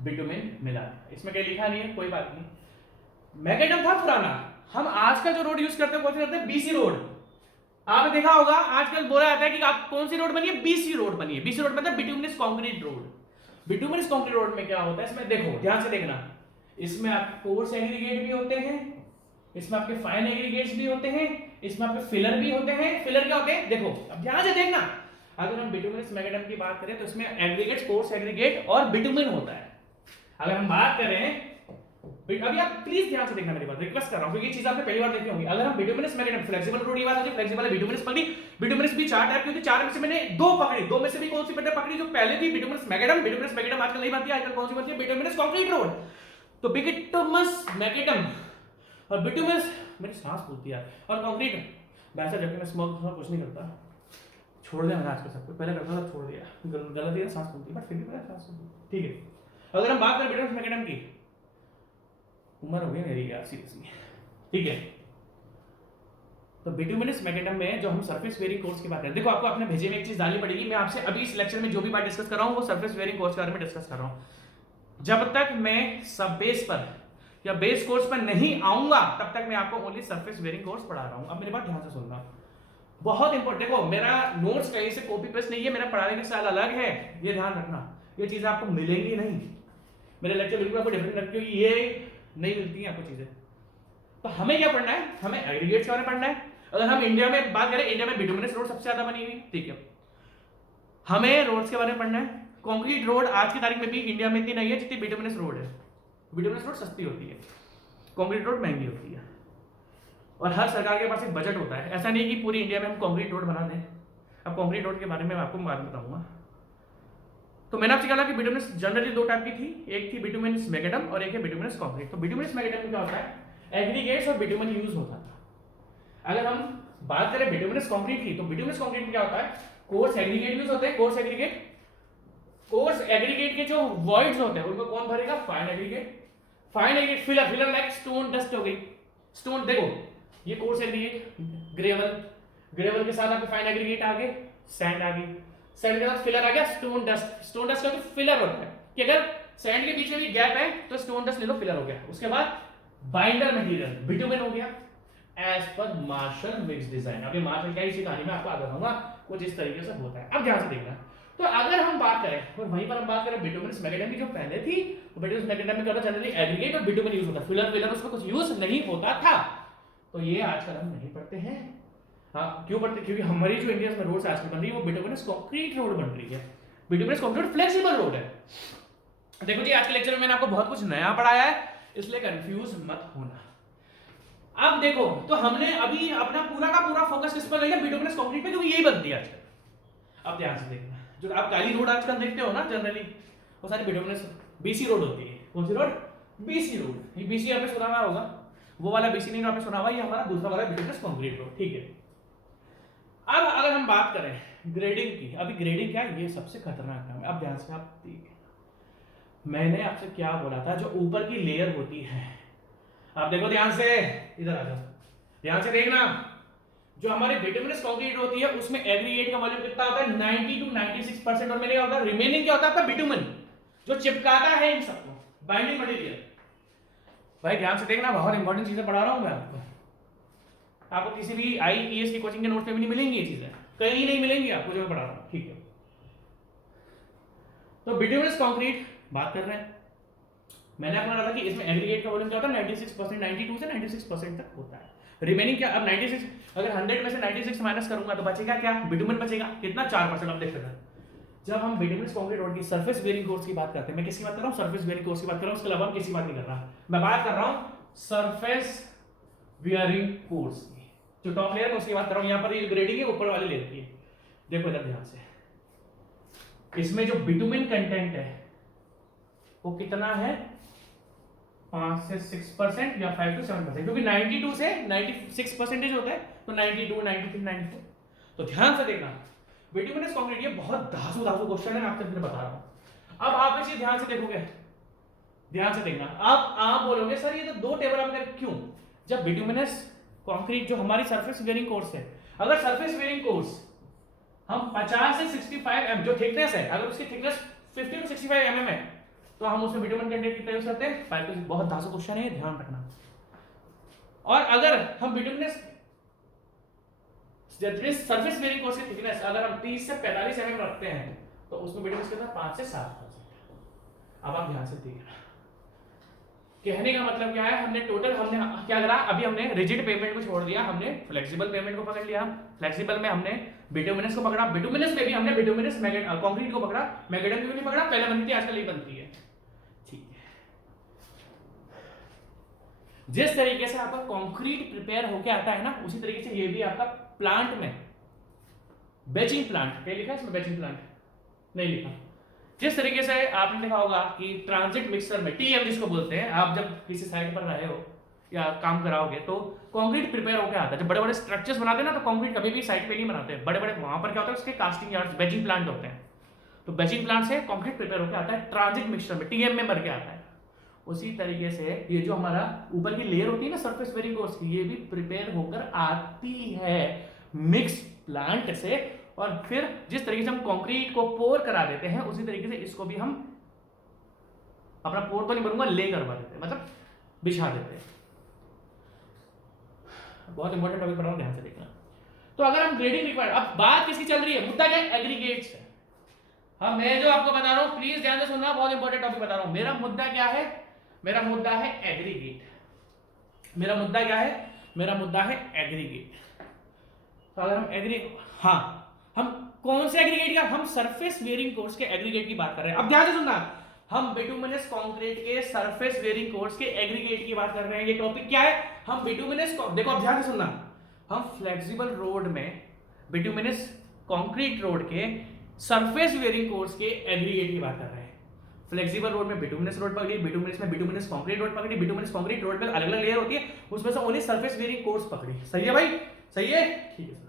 बिटुमिन मिला। इसमें क्या लिखा नहीं है, कोई बात नहीं। मैकेडम था पुराना, हम आजकल जो रोड यूज करते हैं कौन सी करते हैं, बीसी रोड। आपने देखा होगा आजकल बोला जाता है कि आप कौन सी रोड बनी है, बीसी रोड बनी है। बीसी रोड मतलब bituminous concrete road. Bituminous concrete road में क्या होता है, इसमें देखो ध्यान से देखना, इसमें आपके कोर्स एग्रीगेट भी होते हैं, इसमें आपके फाइन एग्रीगेट्स भी होते हैं, इसमें आपके फिलर भी होते हैं। फिलर क्या होते हैं, देखो अब ध्यान से देखना, अगर हम बिटुमिनस मैकेडम की बात करें तो इसमें एग्रीगेट्स, कोर्स एग्रीगेट और बिटुमिन होता है। अगर हम बात करें, अभी आप प्लीज ध्यान से देखना मेरी बात, रिक्वेस्ट कर रहा हूं क्योंकि ये चीज आपने पहली बार देखी होगी। अगर हम बिटुमिनस मैकेडम, फ्लेक्सिबल रोड की बात होती है, फ्लेक्सिबल है, बिटुमिनस पकड़ी। बिटुमिनस भी चार टाइप की होती है, चार में से मैंने दो पकड़ी, दो में से भी कौन सी पकड़ी, जो पहले थी बिटुमिनस मैकेडम। बिटुमिनस मैकेडम आजकल नहीं बनती है, आजकल कौन सी बनती है, बिटुमिनस कंक्रीट रोड। तो बिटुमिनस मैकेडम और बिटुमिनस, मेरी सांस फूलती है, और कंक्रीट वैसा जबकि मैं स्मोक कुछ नहीं करता, छोड़ दिया मैंने आजकल सब कुछ, पहले करता था छोड़ दिया, गलत है, सांस फूलती है, बट फिर भी मेरा सांस फूलती है, ठीक है। अगर हम बात करें बिटुमिनस मैकेडम की, उम्र हो गई मेरी यार सीरियसली, ठीक है। तो बिटुमिनस मैकेडम में जो हम सरफेस वेयरिंग कोर्स की बात करें, देखो आपको अपने भेजे में एक चीज डालनी पड़ेगी, मैं आपसे अभी इस लेक्चर में जो भी बात डिस्कस कर रहा हूं वो सरफेस वेयरिंग कोर्स के बारे में डिस्कस कर रहा हूं। जब तक मैं सब बेस पर या बेस कोर्स पर नहीं आऊंगा तब तक मैं आपको ओनली सरफेस वेयरिंग कोर्स पढ़ा रहा हूं। अब मेरी बात ध्यान से सुनना, बहुत इंपॉर्टेंट, देखो मेरा नोट्स कहीं से कॉपी पेस्ट नहीं है, मेरा पढ़ाने का स्टाइल अलग है, ये ध्यान रखना, ये चीजें आपको मिलेंगी नहीं, मेरे लेक्चर बिल्कुल आपको डिफरेंट लगती है, ये नहीं मिलती हैं आपको चीजें। तो हमें क्या पढ़ना है, हमें एग्रीगेट्स के बारे में पढ़ना है। अगर हम इंडिया में बात करें, इंडिया में बिटुमिनस रोड सबसे ज्यादा बनी हुई, ठीक है, हमें रोड्स के बारे में पढ़ना है। कंक्रीट रोड आज की तारीख में भी इंडिया में इतनी नहीं है जितनी बिटुमिनस रोड है। बिटुमिनस रोड सस्ती होती है, कंक्रीट रोड महंगी होती है, और हर सरकार के पास एक बजट होता है, ऐसा नहीं कि पूरी इंडिया में हम कंक्रीट रोड बना दें। अब कंक्रीट रोड के बारे में आपको बाद में बताऊंगा। तो मैंने आपसे कहा कि बिटुमिनस जनरली दो टाइप की थी, एक थी बिटुमिनस मैकेडम और एक है बिटुमिनस कंक्रीट। तो बिटुमिनस मैकेडम में क्या होता है, एग्रीगेट्स और बिटुमिन यूज होता था। अगर हम बात करें बिटुमिनस कंक्रीट की, तो बिटुमिनस कंक्रीट में क्या होता है, कोर्स एग्रीगेट यूज होते हैं। कोर्स एग्रीगेट के जो वॉइड्स होते हैं उनको कौन भरेगा, fine aggregate. Fine aggregate filler like stone dust हो गई, स्टोन, देखो ये कोर्स एग्रीगेट, ग्रेवल के साथ आपके फाइन एग्रीगेट आ गए, सैंड आ गई, सैंड के साथ फिलर आ गया, स्टोन डस्ट। स्टोन डस्ट का तो फिलर होता है कि अगर सैंड के बीच में भी गैप है तो स्टोन डस्ट ले लो, फिलर हो गया। उसके बाद बाइंडर मटेरियल बिटुमिन हो गया, as per Marshall mix design. अभी मार्शल क्या, इसी कहानी में आपको आगे बताऊंगा, कुछ इस तरीके से होता है। अब ध्यान से देखना, तो अगर हम बात करें और वहीं पर हम बात करें बिटुमिनस मैकेडम की जो पहले थी, तो बिटुमिनस मैकेडम में क्या होता है, जनरली एग्रीगेट और बिटुमिन यूज होता है, फिलर उसमें कुछ यूज नहीं होता था। तो ये आजकल हम नहीं पढ़ते हैं। हाँ क्यों पढ़ते, क्योंकि हमारी जो इंडिया में रोड आजकल बन रही है वो बिटुमिनस कंक्रीट रोड बन रही है। बिटुमिनस कंक्रीट फ्लेक्सिबल रोड है। देखो जी आज के लेक्चर में मैंने आपको बहुत कुछ नया पढ़ाया है, इसलिए कंफ्यूज मत होना। अब देखो, तो हमने अभी अपना पूरा का पूरा फोकस किस पर रहेगा, बिटुमिनस कंक्रीट पे, क्योंकि यही बनती है आजकल। अब ध्यान से देखना, जो आप काली रोड आजकल देखते हो ना जनरली, वो सारी बिटुमिनस बीसी रोड होती है। कौन सी रोड? BC road. ये बीसी आपने सुना हुआ होगा, वो वाला बीसी नहीं आपने सुना हुआ, ये हमारा दूसरा वाला बिटुमिनस कंक्रीट रोड, ठीक है। अब अगर हम बात करें ग्रेडिंग की, अभी ग्रेडिंग क्या है, ये सबसे खतरनाक काम है। अब ध्यान से आप देखिए, मैंने आपसे क्या बोला था, जो ऊपर की लेयर होती है, आप देखो ध्यान से, इधर आ जाओ, ध्यान से देखना, जो हमारी बिटुमिनस कंक्रीट होती है उसमें एग्रीगेट का वॉल्यूम कितना होता है? 90 to 96%, और मैंने क्या होता है, रिमेनिंग क्या होता है आपका? बिटुमिन, जो चिपकाता है इन सबको, बाइंडिंग मटेरियल। भाई ध्यान से देखना, बहुत इंपॉर्टेंट चीजें पढ़ा रहा हूं मैं आपको। आपको किसी भी आईईएस की कोचिंग के नोट्स में भी नहीं मिलेंगी ये चीजें, कहीं नहीं मिलेंगी आपको जो मैं पढ़ा रहा हूं, ठीक है। तो बिटुमिनस कंक्रीट बात कर रहे हैं, मैंने आपको कहा था कि इसमें एग्रीगेट का वॉल्यूम क्या होता है? 96%, 92 से 96% तक होता है। रिमेनिंग क्या? अब 96, अगर 100 में से 96 माइनस करूंगा तो बचेगा क्या? बिटुमिन बचेगा, कितना? 4%। अब देख लेना, जब हम बिटुमिनस कंक्रीट रोड की सरफेस बेयरिंग कोर्स की बात करते हैं, मैं किसकी बात कर रहा हूं? सरफेस बेयरिंग कोर्स की बात कर रहा हूं, उसके अलावा हम किसी बात नहीं कर रहा, मैं बात कर रहा हूं सरफेस बेयरिंग कोर्स की। जो टॉप लेयर है उसकी बात कर रहा हूं, यहां पर ये ग्रेडिंग है ऊपर वाली लेयर की। देखो इधर ध्यान से, इसमें जो बिटुमिन कंटेंट है वो कितना है? 5 से 6% या 5 to 7%, क्योंकि 92 से 96% होता है, तो 92, 93, 94। तो ध्यान से देखना, बिटुमिनस कंक्रीट, ये बहुत धांसू क्वेश्चन है, मैं आपसे बता रहा हूं। अब आप इसे ध्यान से देखोगे, ध्यान से देखना, आप बोलोगे सर ये तो दो टेबल आपने, क्यों? जब बिटुमिनस कंक्रीट जो हमारी सरफेस बेयरिंग कोर्स है, अगर सरफेस बेयरिंग कोर्स हम 50 से 65 एम जो थिकनेस है, अगर उसकी थिकनेस 50 to 65 एमएम है, तो हम उसमें बिटुमिन कंटेंट कितना यूज करते हैं? 5 to 6। बहुत धांसू क्वेश्चन है, ध्यान रखना। और अगर हम बिटुमिनस सरफेस बेयरिंग कोर्स की थिकनेस अगर हम 30 से 45 एमएम रखते हैं, तो उसमें बिटुमिनस कितना? 5 से 7%। अब आप ध्यान से देखना, कहने का मतलब क्या है, हमने क्या करा, अभी हमने रिजिड पेमेंट को छोड़ दिया, हमने फ्लेक्सिबल पेमेंट को पकड़ लिया। फ्लेक्सिबल में हमने बिटुमिनस को पकड़ा, बिटुमिनस में भी हमने बिटुमिनस कंक्रीट को पकड़ा, मैकेडम को नहीं पकड़ा, पहले बनती थी आजकल नहीं बनती है, ठीक है। जिस तरीके से आपका कंक्रीट प्रिपेयर होके आता है ना, उसी तरीके से ये भी आपका प्लांट में बैचिंग प्लांट, क्या लिखा है इसमें? बैचिंग प्लांट नहीं लिखा। जिस तरीके से आपने देखा होगा कि ट्रांजिट मिक्सर में, टीएम जिसको बोलते हैं, आप जब किसी साइट पर रहे हो या काम कराओगे तो कंक्रीट प्रिपेयर होकर आता है। जब बड़े बड़े स्ट्रक्चर्स बनाते हैं ना, तो कंक्रीट कभी भी साइट पे नहीं बनाते हैं, बड़े बड़े वहां पर क्या होता है, उसके कास्टिंग यार्ड्स, बैचिंग प्लांट होते हैं। तो बैचिंग प्लांट से कंक्रीट प्रिपेयर होकर आता है, ट्रांजिट मिक्सर में, टीएम में भर के आता है। उसी तरीके से ये जो हमारा ऊपर की लेयर होती है ना सरफेस बेयरिंग कोर्स की, ये भी प्रिपेयर होकर आती है मिक्स प्लांट से, और फिर जिस तरीके से हम कंक्रीट को पोर करा देते हैं, उसी तरीके से इसको भी हम अपना पोर तो नहीं बनूंगा, ले करवा देते हैं, मतलब बिछा देते हैं। बहुत इंपॉर्टेंट टॉपिक पढ़ रहा हूं, ध्यान से देखना। तो अगर हम ग्रेडिंग रिक्वायर्ड, अब बात किसकी चल रही है, मुद्दा क्या है? एग्रीगेट्स है। हाँ, मैं जो आपको बता रहा हूं प्लीज ध्यान से सुनना, बहुत इंपॉर्टेंट टॉपिक बता रहा हूं। मेरा मुद्दा क्या है? मेरा मुद्दा है एग्रीगेट। मेरा मुद्दा क्या है? मेरा मुद्दा है एग्रीगेट। तो अगर हम हम कौन से एग्रीगेट का? हम सरफेस बेयरिंग कोर्स के एग्रीगेट की बात कर रहे हैं। अब ध्यान से सुनना, हम बिटुमिनस कंक्रीट के सरफेस बेयरिंग कोर्स के एग्रीगेट की बात कर रहे हैं। ये टॉपिक क्या है? हम बिटुमिनस, देखो अब ध्यान से सुनना, हम फ्लेक्सिबल रोड में बिटुमिनस कंक्रीट रोड के सरफेस बेयरिंग कोर्स के एग्रीगेट की बात कर रहे हैं। फ्लेक्सिबल रोड में बिटुमिनस रोड पकड़ी, बिटुमिनस में बिटुमिनस कंक्रीट रोड पकड़ी, बिटुमिनस कंक्रीट रोड पे अलग अलग लेयर होती है, उसमें से ओनली सरफेस बेयरिंग कोर्स पकड़ी। सही है भाई? सही है, ठीक है सर।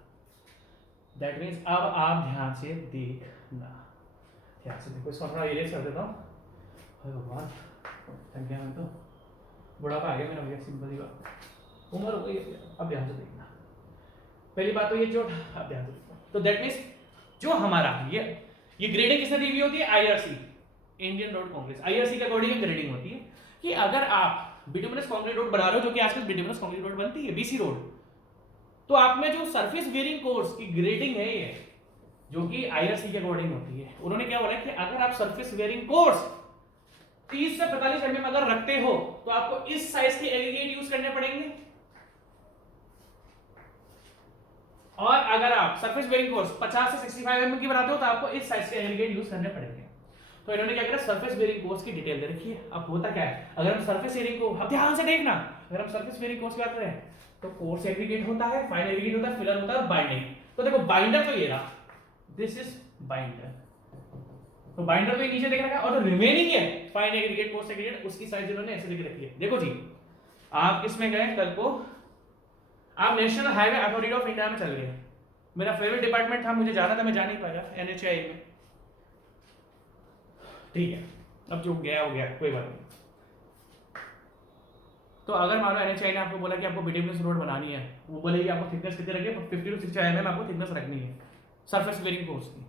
दैट मीन्स अब आप ध्यान से देखना, ध्यान से देखो, इसको थोड़ा इरेज कर देता हूँ। अरे भगवान, थक गया मैं तो, बुढ़ापा आ गया मेरा भैया, सिंपल ही बात, उम्र हो गई। अब ध्यान से देखना, पहली बात तो ये जो, अब ध्यान से देखना, तो दैट मीन्स जो हमारा ये ग्रेडिंग किसने दी हुई होती है? IRC, Indian road Congress. IRC के अकॉर्डिंग ग्रेडिंग होती है कि अगर आप बिटुमिनस कंक्रीट रोड बना रहे हो, जो कि आजकल बिटुमिनस कंक्रीट रोड बनती है, बीसी रोड, तो आप में जो सरफेस बेयरिंग कोर्स की ग्रेडिंग है ये, जो कि आईआरसी के अकॉर्डिंग होती है, उन्होंने क्या बोला कि अगर आप सरफेस बेयरिंग कोर्स 30 से 45 एमएम अगर रखते हो, तो आपको इस साइज के एग्रीगेट यूज करने पड़ेंगे, और अगर आप सरफेस बेयरिंग कोर्स 50 से 65 एमएम की बनाते हो, तो आपको इस साइज के एग्रीगेट यूज करने पड़ेंगे। तो इन्होंने क्या करा, सरफेस बेयरिंग कोर्स की डिटेल दे रखी है। अब होता क्या है, अगर हम सरफेस बेयरिंग को, अब ध्यान से देखना, अगर हम सरफेस बेयरिंग कोर्स की बात करें, तो कोर्स एग्रीगेट होता है, फाइन एग्रीगेट होता है, फिलर होता है, बाइंडिंग। तो देखो बाइंडर तो ये रहा, दिस इज बाइंडर, तो बाइंडर तो नीचे देख रखा है, और जो रिमेनिंग है फाइन एग्रीगेट कोर्स एग्रीगेट उसकी साइज इन्होंने ऐसे लिख रखी है। देखो जी, आप किसमें गए कल को, आप national highway authority of India में चल गए। मेरा फेवरेट डिपार्टमेंट था, मुझे जाना था, मैं जा नहीं पाया NHAI में। ठीक है, अब जो गया हो गया, कोई बात नहीं। तो अगर मान लो NHAI ने आपको बोला कि आपको बिटुमिनस रोड बनानी है, वो बोलेगी आपको थिकनेस कितनी रखनी है, 50 to 60 mm आपको थिकनेस रखनी है सरफेस वेरिंग कोर्स की।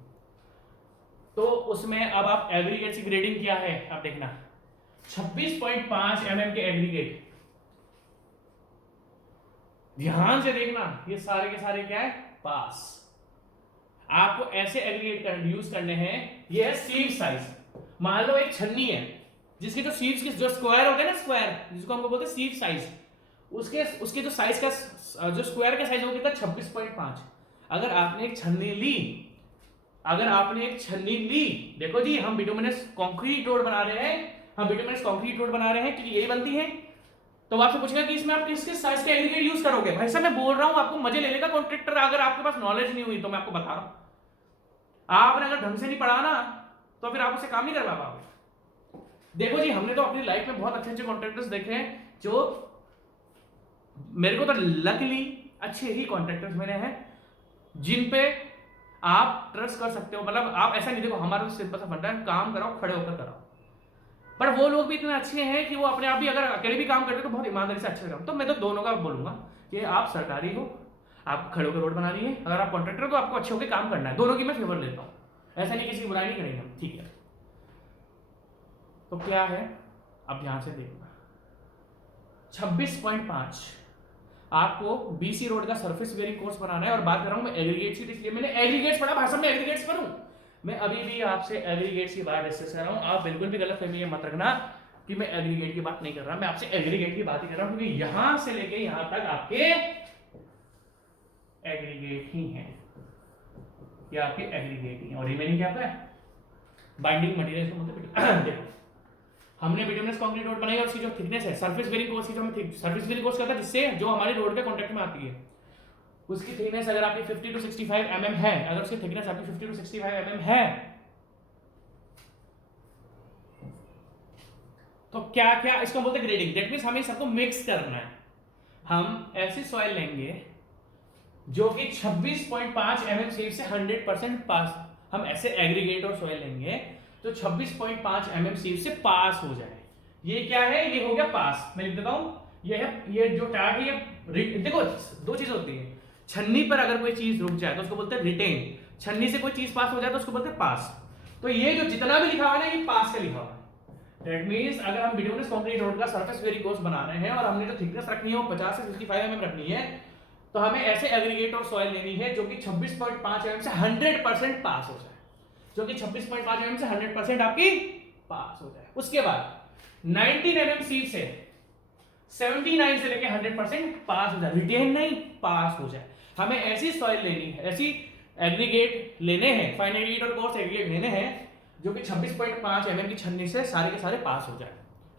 तो उसमें अब आप एग्रीगेट की ग्रेडिंग क्या है आप देखना, 26.5 mm के एग्रीगेट, ध्यान से देखना, ये सारे के सारे क्या है, पास। आपको ऐसे एग्रीगेट यूज करने हैं, ये है सीव साइज। मान लो एक छन्नी है जिसके जो सीव्स के जो स्क्वायर होते हैं ना, स्क्वायर जिसको हमको बोलते हैं सीव साइज, उसके जो साइज का जो स्क्वायर का साइज हो कितना 26.5। अगर आपने एक छन्नी ली, देखो जी हम बिटुमिनस कंक्रीट रोड बना रहे हैं, क्योंकि यही बनती है। तो आपसे पूछेगा कि इसमें आप किस साइज के एग्रीगेट यूज करोगे। भाई साहब मैं बोल रहा हूं आपको, मजे ले लेगा कॉन्ट्रैक्टर, अगर आपके पास नॉलेज नहीं हुई तो मैं आपको बता रहा हूं, आपने अगर ढंग से नहीं पढ़ा ना तो फिर आप उससे काम नहीं करवा पाओगे। देखो जी, हमने तो अपनी लाइफ में बहुत अच्छे कॉन्ट्रैक्टर्स देखे हैं, जो मेरे को तो लकीली अच्छे ही कॉन्ट्रैक्टर्स मिले हैं जिन पे आप ट्रस्ट कर सकते हो। मतलब आप ऐसा नहीं, देखो हमारा तो सिंपल सा फंडा है, काम कराओ, खड़े होकर कराओ। पर वो लोग भी इतने अच्छे हैं कि वो अपने आप भी अगर अकेले भी काम करते तो बहुत ईमानदारी से अच्छे काम। तो मैं तो दोनों का बोलूंगा कि आप सरकारी हो, आप खड़े होकर रोड बना रही है, अगर आप कॉन्ट्रैक्टर हो तो आपको अच्छे होकर काम करना है। दोनों की मैं फेवर लेता हूँ, ऐसा नहीं किसी की बुराई नहीं करेंगे हम, ठीक है। तो क्या है, अब ध्यान से देखना, 26.5 आपको BC रोड का सरफेस वेरिंग कोर्स बनाना है। और बात कर रहा हूं मैं एग्रीगेट्स की, इसलिए मैंने एग्रीगेट्स पढ़ा, भाषा में एग्रीगेट्स पढ़ूं। मैं अभी भी आपसे एग्रीगेट्स की बात डिस्कस कर रहा हूं, आप बिल्कुल भी गलत फहमी मत रखना कि मैं एग्रीगेट की बात नहीं कर रहा, मैं आपसे एग्रीगेट की बात ही कर रहा हूं, क्योंकि यहां से लेके यहां तक आपके एग्रीगेट ही हैं, ये आपके एग्रीगेट ही हैं। और रिमेनिंग क्या है, बाइंडिंग मटेरियल को मतलब देखो हमने बिटुमिनस कंक्रीट रोड बनाई और उसकी जो थिकनेस है सरफेस वेरिंग कोर्स की, जो हमें सरफेस वेरिंग कोर्स कहता है जिससे जो हमारी रोड के कॉन्टेक्ट में आती है, उसकी थिकनेस अगर आपकी 50 to 65 mm है, अगर उसकी थिकनेस आपकी 50 to 65 mm है, तो क्या क्या इसको बोलते हैं ग्रेडिंग। दैट मींस हमें सबको मिक्स करना है। हम ऐसी सॉइल लेंगे जो कि 26.5 mm सीव से 100% पास, हम ऐसे एग्रीगेट और सॉइल लेंगे तो 26.5 mm सीव से पास हो जाए। ये क्या है, ये हो गया पास। मैं लिख देता हूं, ये जो टैग है, ये देखो दो चीज होती है, छन्नी पर अगर कोई चीज रुक जाए तो उसको बोलते हैं रिटेन, छन्नी से कोई चीज पास हो जाए तो उसको बोलते हैं पास। तो ये जो जितना भी लिखा हुआ है ना, ये पास का लिखा हुआ है। दैट मींस अगर हम बिटुमिनस कंक्रीट रोड का सरफेस वेरिंग कोर्स बना रहे हैं और हमने जो थिकनेस रखनी है वो 50 से 65 mm रखनी है, तो हमें ऐसे एग्रीगेट और सॉइल लेनी है जो कि 26.5 mm से 100% पास हो जाए, जो कि 26.5 mm से 100% आपकी पास हो जाए। उसके बाद 19 mm सीव से 79 से लेके 100% पास हो जाए, रिटेन नहीं, पास हो जाए। हमें ऐसी सॉइल लेनी है, ऐसी एग्रीगेट लेने हैं, फाइन एग्रीगेट और कोर्स एग्रीगेट लेने हैं जो कि 26.5 mm की छन्नी से सारे के सारे पास हो जाए।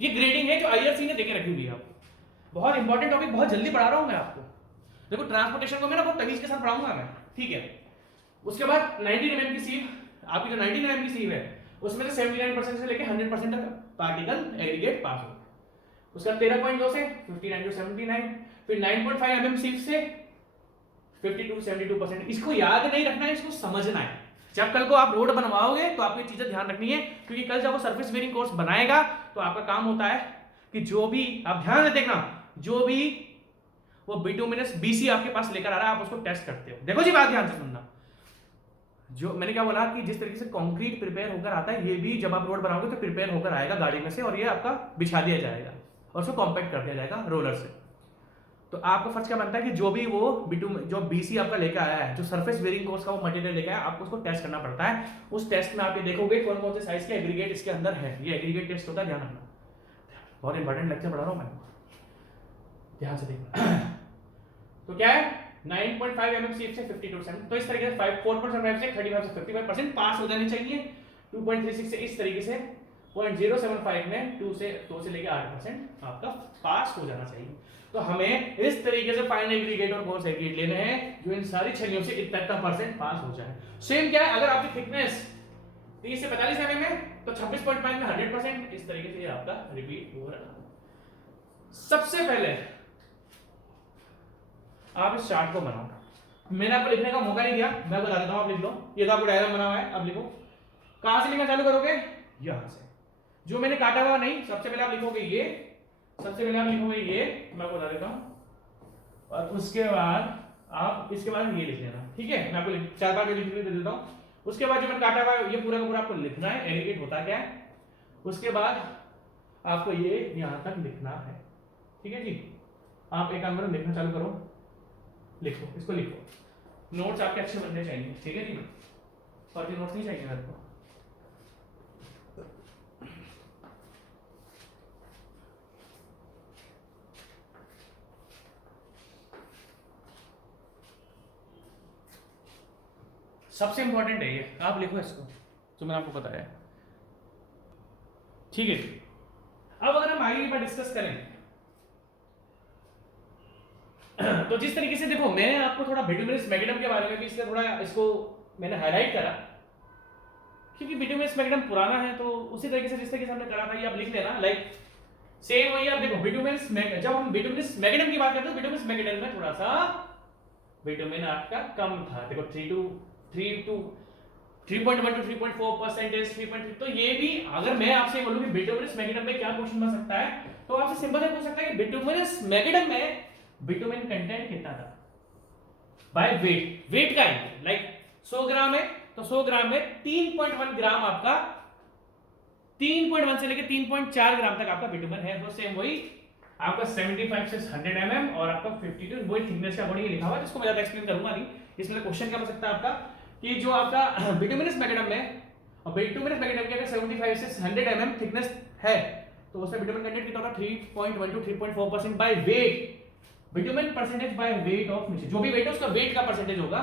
ये ग्रेडिंग है जो IRC ने देके रखी हुई है। बहुत इंपॉर्टेंट टॉपिक, बहुत जल्दी पढ़ा रहा हूं मैं आपको। देखो ट्रांसपोर्टेशन को मैं ना बहुत तमीज के साथ पढ़ाऊंगा मैं, ठीक है। उसके बाद 19 mm की सीव, आपकी जो 19 mm की सीव है उसमें से 79% से लेके 100% तक पार्टिकल एग्रीगेट पास हो। उसका 13.2 से 59 to 79, फिर 9.5 mm सीव से 50 to 72%। इसको याद नहीं रखना है, इसको समझना है। जब कल को आप रोड बनवाओगे तो आपको ये चीजें ध्यान रखनी है, क्योंकि कल जब वो सरफेस वेरिंग कोर्स बनाएगा तो आपका काम होता है कि जो भी आप ध्यान से देखना, जो भी वो बिटुमिनस BC आपके पास लेकर आ रहा है आप उसको टेस्ट करते हो। देखो जी बात ध्यान से सुनना, जो मैंने क्या बोला कि जिस तरीके से कंक्रीट प्रिपेयर होकर आता है, ये भी जब आप रोड बनाओगे तो प्रिपेयर होकर आएगा गाड़ी में से, और ये आपका बिछा दिया जाएगा और उसको कॉम्पैक्ट कर दिया जाएगा रोलर से। तो आपको फर्ज क्या बनता है कि जो भी वो जो BC आपका लेकर आया है, जो सरफेस वेरिंग कोर्स का वो मटेरियल लेकर आया, आपको उसको टेस्ट करना पड़ता है। उस टेस्ट में आप ये देखोगे कौन कौन से साइज के एग्रीगेट इसके अंदर है। ये एग्रीगेट टेस्ट होता है, ध्यान रखना, बहुत इंपॉर्टेंट लेक्चर पढ़ा रहा हूं मैं, ध्यान से देखना। तो क्या है, 9.5 mm सीव से 52%, तो इस तरीके से 4.75 से 35 से 55% पास हो जाने चाहिए। 2.36 से इस तरीके से 0.075 में 2 से लेके 8% आपका पास हो जाना चाहिए। तो हमें इस तरीके से फाइन एग्रीगेट और कोर्स एग्रीगेट लेने हैं जो इन सारी छन्नियों से इतना % पास हो जाए। सेम क्या है, अगर आपकी थिकनेस 30 से 45 mm है तो 26.5 में 100%, इस तरीके से ये आपका रिपीट हो रहा है। सबसे पहले आप इस चार्ट को बनाओ, मैंने आपको लिखने का मौका नहीं दिया, मैं बता देता हूं, आप लिख लो। ये तो आपको डायग्राम बना हुआ है, अब लिखो। कहां से लिखना चालू करोगे? यहां से, जो मैंने काटा हुआ नहीं, सबसे पहले आप लिखोगे ये, सबसे पहले आप लिखोगे ये, मैं आपको बता देता हूं, और उसके बाद आप इसके बाद ये लिख लेना, ठीक है? मैं आपको 4 बार लिख दे देता हूं। उसके बाद जो मैंने काटा हुआ है ये पूरा का पूरा आपको लिखना है, एग्रीगेट होता क्या है। उसके बाद आपको ये यहां तक लिखना है, ठीक है जी? आप एक काम करो, लिखना चालू करो, लिखो, इसको लिखो। नोट्स आपके अच्छे बनने चाहिए, ठीक है जी? फर्जी नोट्स नहीं चाहिए मेरे को। सबसे इंपॉर्टेंट है ये, आप लिखो इसको जो मैंने आपको बताया, ठीक है? अब अगर हम आगे की बात डिस्कस करें तो जिस तरीके से देखो, मैंने आपको थोड़ा बिटुमिनस मैग्नेटम के बारे में भी इसलिए थोड़ा इसको मैंने हाईलाइट करा, क्योंकि बिटुमिनस मैग्नेटम पुराना है, तो उसी तरीके से जिस तरीके से हमने करा था ये आप लिख लेना। लाइक सेम वही आप देखो, बिटुमिनस जब हम बिटुमिनस मैग्नेटम की बात करते हैं, बिटुमिनस मैग्नेटम में थोड़ा सा बिटुमिन आपका कम था। देखो 3.1 to 3.4%, 3.3, तो ये भी अगर मैं आपसे बोलूं कि बिटुमिनस मैग्नेटम में क्या क्वेश्चन बन सकता है, तो आपसे सिंपल से पूछ सकता है कि बिटुमिनस मैग्नेटम में बिटुमिन कंटेंट कितना था बाय वेट, वेट का ही, लाइक 100 ग्राम है तो 100 ग्राम में 3.1 ग्राम आपका, 3.1 से लेकर 3.4 ग्राम तक आपका बिटुमिन है। तो सेम वही आपका 75 से 100 mm और आपका 52 वही थिकनेस का अकॉर्डिंग लिखा हुआ है, जिसको मैं ज्यादा एक्सप्लेन करूंगा नहीं। इसमें क्वेश्चन क्या हो सकता है आपका कि जो आपका बिटुमिनस मैग्नेटम में, और बिटुमिनस मैग्नेटम के अगर 75 से 100 mm थिकनेस है तो उसमें बिटुमिन कंटेंट कितना होगा? 3.1 to 3.4% by weight. Bitumen percentage by weight of mixture, जो भी वेट है उसका वेट का परसेंटेज होगा,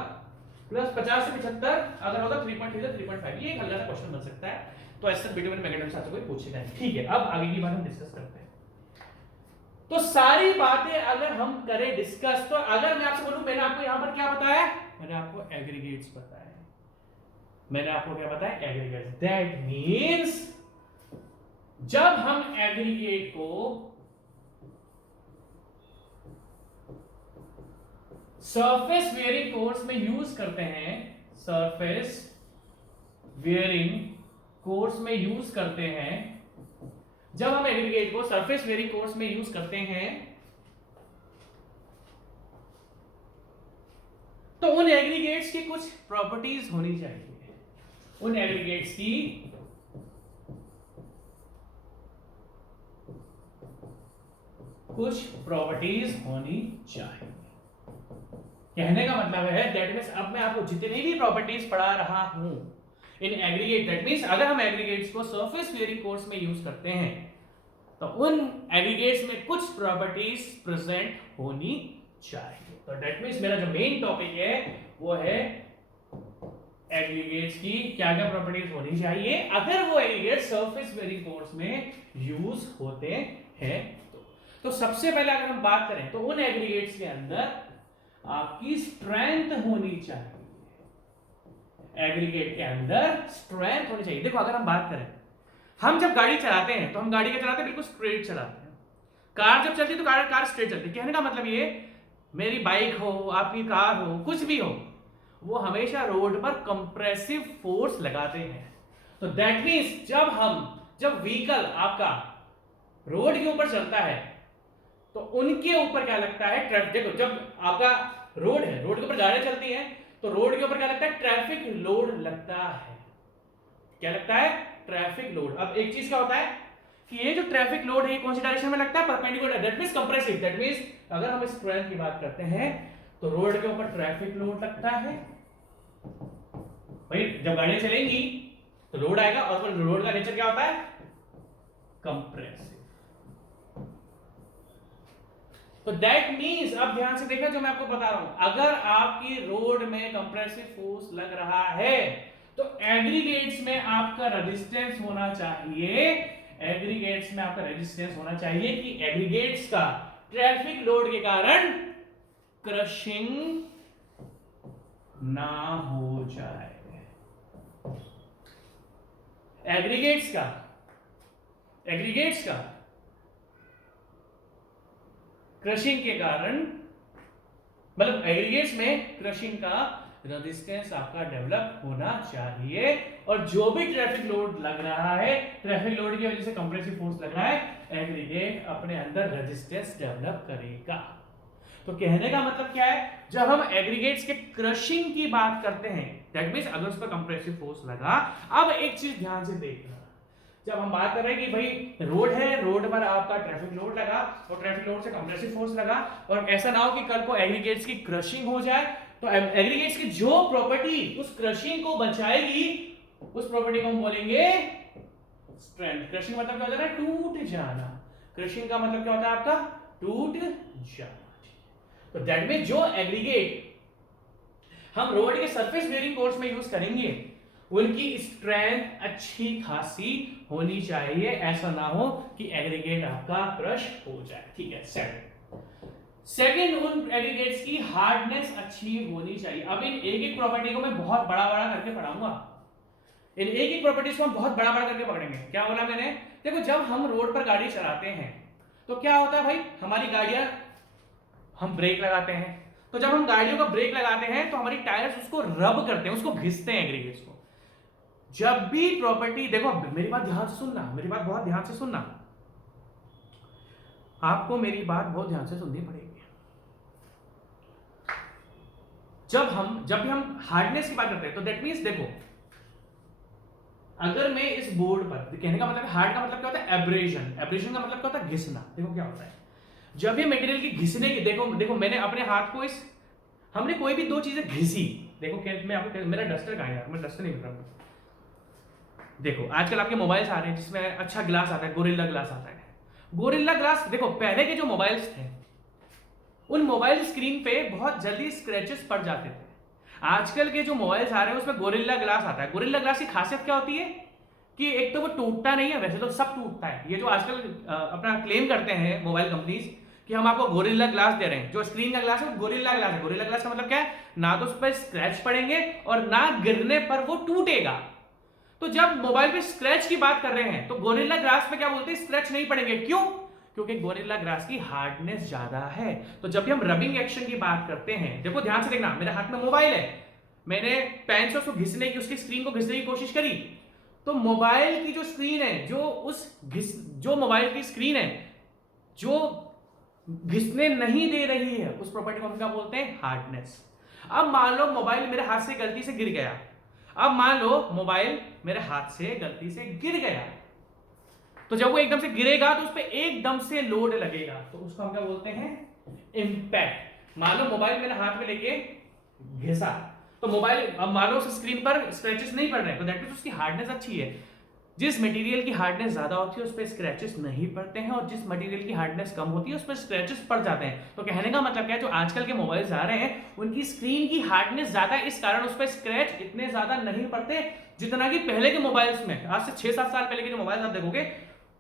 प्लस 50 से 75 अगर होगा 3.3 से 3.5। ये एक हल्का सा क्वेश्चन बन सकता है, तो ऐसा बिटुमिन मैग्नेटम से आपसे कोई पूछेगा नहीं, ठीक है? अब आगे की बात हम डिस्कस करते हैं। तो सारी बातें अगर हम करें डिस्कस, तो अगर मैं आपसे बोलूं मैंने आपको यहां पर क्या बताया, मैंने आपको एग्रीगेट्स बताया, मैंने आपको क्या बताया? एग्रीगेट्स। दैट मींस जब हम एग्रीगेट को सरफेस वेयरिंग कोर्स में यूज करते हैं, सरफेस वेयरिंग कोर्स में यूज करते हैं, जब हम एग्रीगेट को सरफेस वेयरिंग कोर्स में यूज करते हैं, तो उन एग्रीगेट्स की कुछ प्रॉपर्टीज होनी चाहिए, उन एग्रीगेट्स की कुछ प्रॉपर्टीज होनी चाहिए। कहने का मतलब है दैट मींस अब मैं आपको जितनी भी प्रॉपर्टीज पढ़ा रहा हूं इन एग्रीगेट, दैट मींस अगर हम एग्रीगेट्स को सरफेस वेयरिंग कोर्स में यूज करते हैं तो उन एग्रीगेट्स में कुछ प्रॉपर्टीज प्रेजेंट होनी चाहिए। तो दैट मींस मेरा जो मेन टॉपिक है वो है एग्रीगेट्स की क्या क्या प्रॉपर्टीज होनी चाहिए अगर वो एग्रीगेट सरफेस वेयरिंग कोर्स में यूज होते हैं। तो सबसे पहले अगर हम बात करें तो उन एग्रीगेट्स के अंदर आपकी स्ट्रेंथ होनी चाहिए, एग्रीगेट के अंदर स्ट्रेंथ होनी चाहिए। देखो अगर हम बात करें, हम जब गाड़ी चलाते हैं तो हम गाड़ी क्या चलाते हैं? बिल्कुल स्ट्रेट चलाते हैं। कार जब चलती है तो कार स्ट्रेट चलती है। कहने का मतलब ये, मेरी बाइक हो, आपकी कार हो, कुछ भी हो, वो हमेशा रोड पर कंप्रेसिव फोर्स लगाते हैं। तो दैट मींस जब व्हीकल आपका रोड के ऊपर चलता है तो उनके ऊपर क्या लगता है? देखो जब आपका रोड है, रोड के ऊपर गाड़ियां चलती हैं तो रोड के ऊपर क्या लगता है? ट्रैफिक लोड लगता है। क्या लगता है? Traffic load. अब एक चीज क्या होता है कि ये जो ट्रैफिक लोड है ये कौन सी डायरेक्शन में लगता है? Perpendicular. That means compressive. That means अगर हम स्ट्रेंथ की बात करते हैं तो रोड के ऊपर ट्रैफिक लोड लगता है भाई, जब गाड़ियां चलेंगी तो लोड आएगा, और रोड का नेचर क्या होता है? कंप्रेसिव। तो दैट मींस अब ध्यान से देखना जो मैं आपको बता रहा हूं, अगर आपकी रोड में कंप्रेसिव फोर्स लग रहा है तो एग्रीगेट्स में आपका रेजिस्टेंस होना चाहिए, एग्रीगेट्स में आपका रेजिस्टेंस होना चाहिए कि एग्रीगेट्स का ट्रैफिक लोड के कारण क्रशिंग ना हो जाए। एग्रीगेट्स का क्रशिंग के कारण, मतलब एग्रीगेट्स में क्रशिंग का रेजिस्टेंस आपका डेवलप होना चाहिए, और जो भी ट्रैफिक लोड लग रहा है, ट्रैफिक लोड की वजह से कंप्रेसिव फोर्स लग रहा है, एग्रीगेट अपने अंदर रेजिस्टेंस डेवलप करेगा। तो कहने का मतलब क्या है, जब हम एग्रीगेट्स के क्रशिंग की बात करते हैं, दैट मींस अगर उस पर कंप्रेसिव फोर्स लगा, अब एक चीज ध्यान से देखना, जब हम बात कर रहे हैं कि भाई रोड है, रोड पर आपका ट्रैफिक लोड लगा और ट्रैफिक लोड से कंप्रेसिव फोर्स लगा, और ऐसा ना हो कि कल को एग्रीगेट्स की क्रशिंग हो जाए, तो एग्रीगेट्स की जो प्रॉपर्टी उस क्रशिंग को बचाएगी, उस प्रॉपर्टी को हम बोलेंगे स्ट्रेंथ। क्रशिंग मतलब क्या होता है, टूट जाना। क्रशिंग का मतलब क्या होता है आपका, टूट जाना। तो दैट मींस जो एग्रीगेट हम रोड के सरफेस बेयरिंग कोर्स में यूज करेंगे, उनकी स्ट्रेंथ अच्छी खासी होनी चाहिए, ऐसा ना हो कि एग्रीगेट आपका क्रश हो जाए। ठीक है। सेकंड, उन एग्रीगेट्स की हार्डनेस अच्छी होनी चाहिए। अब इन एक एक प्रॉपर्टी को मैं बहुत बड़ा बड़ा करके पढ़ाऊंगा, इन एक एक प्रॉपर्टीज को हम बहुत बड़ा बड़ा करके पकड़ेंगे। क्या बोला मैंने, देखो जब हम रोड पर गाड़ी चलाते हैं तो क्या होता है भाई, हमारी गाड़ियां, हम ब्रेक लगाते हैं, तो जब हम गाड़ियों का ब्रेक लगाते हैं तो हमारी टायर्स उसको रब करते हैं, उसको घिसते हैं एग्रीगेट्स को। जब भी प्रॉपर्टी, देखो मेरी बात ध्यान से सुनना, मेरी बात बहुत ध्यान से सुनना, आपको मेरी बात बहुत ध्यान से सुननी पड़ेगी। जब भी हम हार्डनेस की बात करते हैं, तो दैट मींस देखो, अगर मैं इस बोर्ड पर, कहने का मतलब हार्ड का मतलब क्या होता है, एब्रेशन। एब्रेशन का मतलब क्या होता है, घिसना। देखो क्या होता है, जब ये मटेरियल की घिसने की, देखो मैंने अपने हाथ को हमने कोई भी दो चीजें घिसी, देखो मैं आपको, मेरा डस्टर कहां है यार, मैं डस्टर नहीं कर रहा। देखो आजकल आपके मोबाइल्स आ रहे हैं जिसमें अच्छा ग्लास आता है, गोरिल्ला ग्लास आता है। गोरिल्ला ग्लास, देखो पहले के जो मोबाइल्स थे, उन मोबाइल स्क्रीन पे बहुत जल्दी स्क्रैचेस पड़ जाते थे। आजकल के जो मोबाइल्स आ रहे हैं उसमें गोरिल्ला ग्लास आता है। गोरिल्ला ग्लास की खासियत क्या होती है कि एक तो वो टूटता नहीं है, वैसे तो सब टूटता है। ये जो आजकल अपना क्लेम करते हैं मोबाइल कंपनीज कि हम आपको गोरिल्ला ग्लास दे रहे हैं, जो स्क्रीन का ग्लास है वो गोरिल्ला ग्लास है। गोरिल्ला ग्लास का मतलब क्या है, ना तो उस पर स्क्रैच पड़ेंगे और ना गिरने पर वो टूटेगा। तो जब मोबाइल पे स्क्रैच की बात कर रहे हैं तो गोरिल्ला ग्लास पे क्या बोलते हैं, स्क्रैच नहीं पड़ेंगे। क्यों? क्योंकि गोरिल्ला ग्लास की हार्डनेस ज्यादा है। तो जब भी हम रबिंग एक्शन की बात करते हैं, देखो ध्यान से देखना, मेरे हाथ में मोबाइल है, मैंने पेन से उसको घिसने की, उसकी स्क्रीन को घिसने की कोशिश करी, तो मोबाइल की जो स्क्रीन है, जो मोबाइल की स्क्रीन है जो घिसने नहीं दे रही है, उस प्रॉपर्टी को हम क्या बोलते हैं, हार्डनेस। अब मान लो मोबाइल मेरे हाथ से गलती से गिर गया, अब मान लो मोबाइल मेरे हाथ से गलती से गिर गया, तो जब वो एकदम से गिरेगा तो उस पर एकदम से लोड लगेगा, तो उसको हम क्या बोलते हैं, इंपैक्ट। मान लो मोबाइल मेरे हाथ में लेके घिसा, तो मोबाइल, अब मान लो उस स्क्रीन पर स्क्रैचेस नहीं पड़ रहे, तो दैट मींस उसकी हार्डनेस अच्छी है। जिस मटेरियल की हार्डनेस ज्यादा होती है उस पर स्क्रैचेस नहीं पड़ते हैं, और जिस मटेरियल की हार्डनेस कम होती है उस पर स्क्रैचेस पड़ जाते हैं। तो कहने का मतलब क्या है, जो आजकल के मोबाइल्स आ रहे हैं उनकी स्क्रीन की हार्डनेस ज्यादा है, इस कारण उस पर स्क्रैच इतने ज्यादा नहीं पड़ते जितना कि पहले के मोबाइल्स में। आज से 6-7 साल पहले के जो मोबाइल आप देखोगे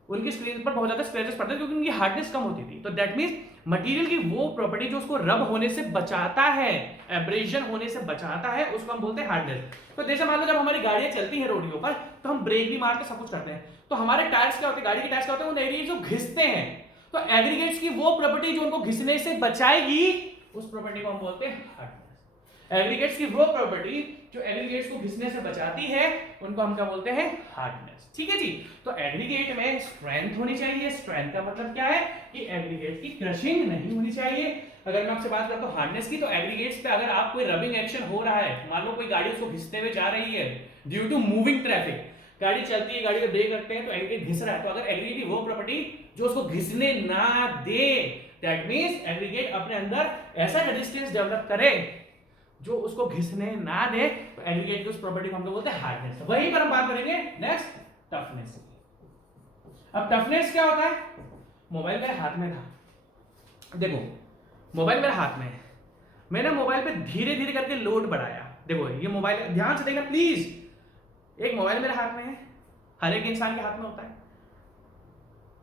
उनकी स्क्रीन पर बहुत ज्यादा स्क्रैचेस पड़ते थे, क्योंकि उनकी हार्डनेस कम होती थी। तो दैट मींस मटेरियल की वो प्रॉपर्टी जो उसको रब होने से बचाता है, एब्रेजन होने से बचाता है, उसको हम बोलते हैं हार्डनेस। तो जैसे मान लो जब हमारी गाड़ियां चलती हैं रोडियों पर, तो हम ब्रेक भी मारते सब कुछ करते हैं, तो हमारे टायर्स क्या होते हैं, गाड़ी के टायर्स क्या होते हैं, वो एग्रीगेट्स जो घिसते हैं। तो एग्रीगेट्स की वो प्रॉपर्टी जो उनको घिसने से बचाएगी, उस प्रॉपर्टी को हम बोलते हैं हार्डनेस। एग्रीगेट्स की वो प्रॉपर्टी जो एग्रीगेट्स को घिसने से बचाती है, उनको हम क्या बोलते हैं, हार्डनेस। ठीक है जी। तो एग्रीगेट में स्ट्रेंथ होनी चाहिए। स्ट्रेंथ का मतलब क्या है कि एग्रीगेट की क्रशिंग नहीं होनी चाहिए। अगर मैं आपसे बात करता हूं हार्डनेस की, तो एग्रीगेट्स पे अगर आप कोई रबिंग एक्शन हो रहा है, मान लो कोई गाड़ी उसको घिसते हुए जा रही है ड्यू टू मूविंग ट्रैफिक, गाड़ी चलती है, गाड़ी को ब्रेक करते हैं तो एग्रीगेट घिस रहा है, तो अगर एग्रीगेट की वो प्रॉपर्टी जो उसको घिसने ना दे, दैट मींस एग्रीगेट अपने अंदर ऐसा रेजिस्टेंस डेवलप करे जो उसको घिसने ना दे, तो एग्रीगेट की उस प्रॉपर्टी को हम लोग बोलते हैं हार्डनेस। वहीं पर हम बात करेंगे नेक्स्ट टफनेस। अब टफनेस क्या होता है, मोबाइल मेरे हाथ में था, देखो मोबाइल मेरे हाथ में है, मैंने मोबाइल पे धीरे धीरे करके लोड बढ़ाया। देखो ये मोबाइल, ध्यान से देखना प्लीज, एक मोबाइल मेरे हाथ में है, हर एक इंसान के हाथ में होता है,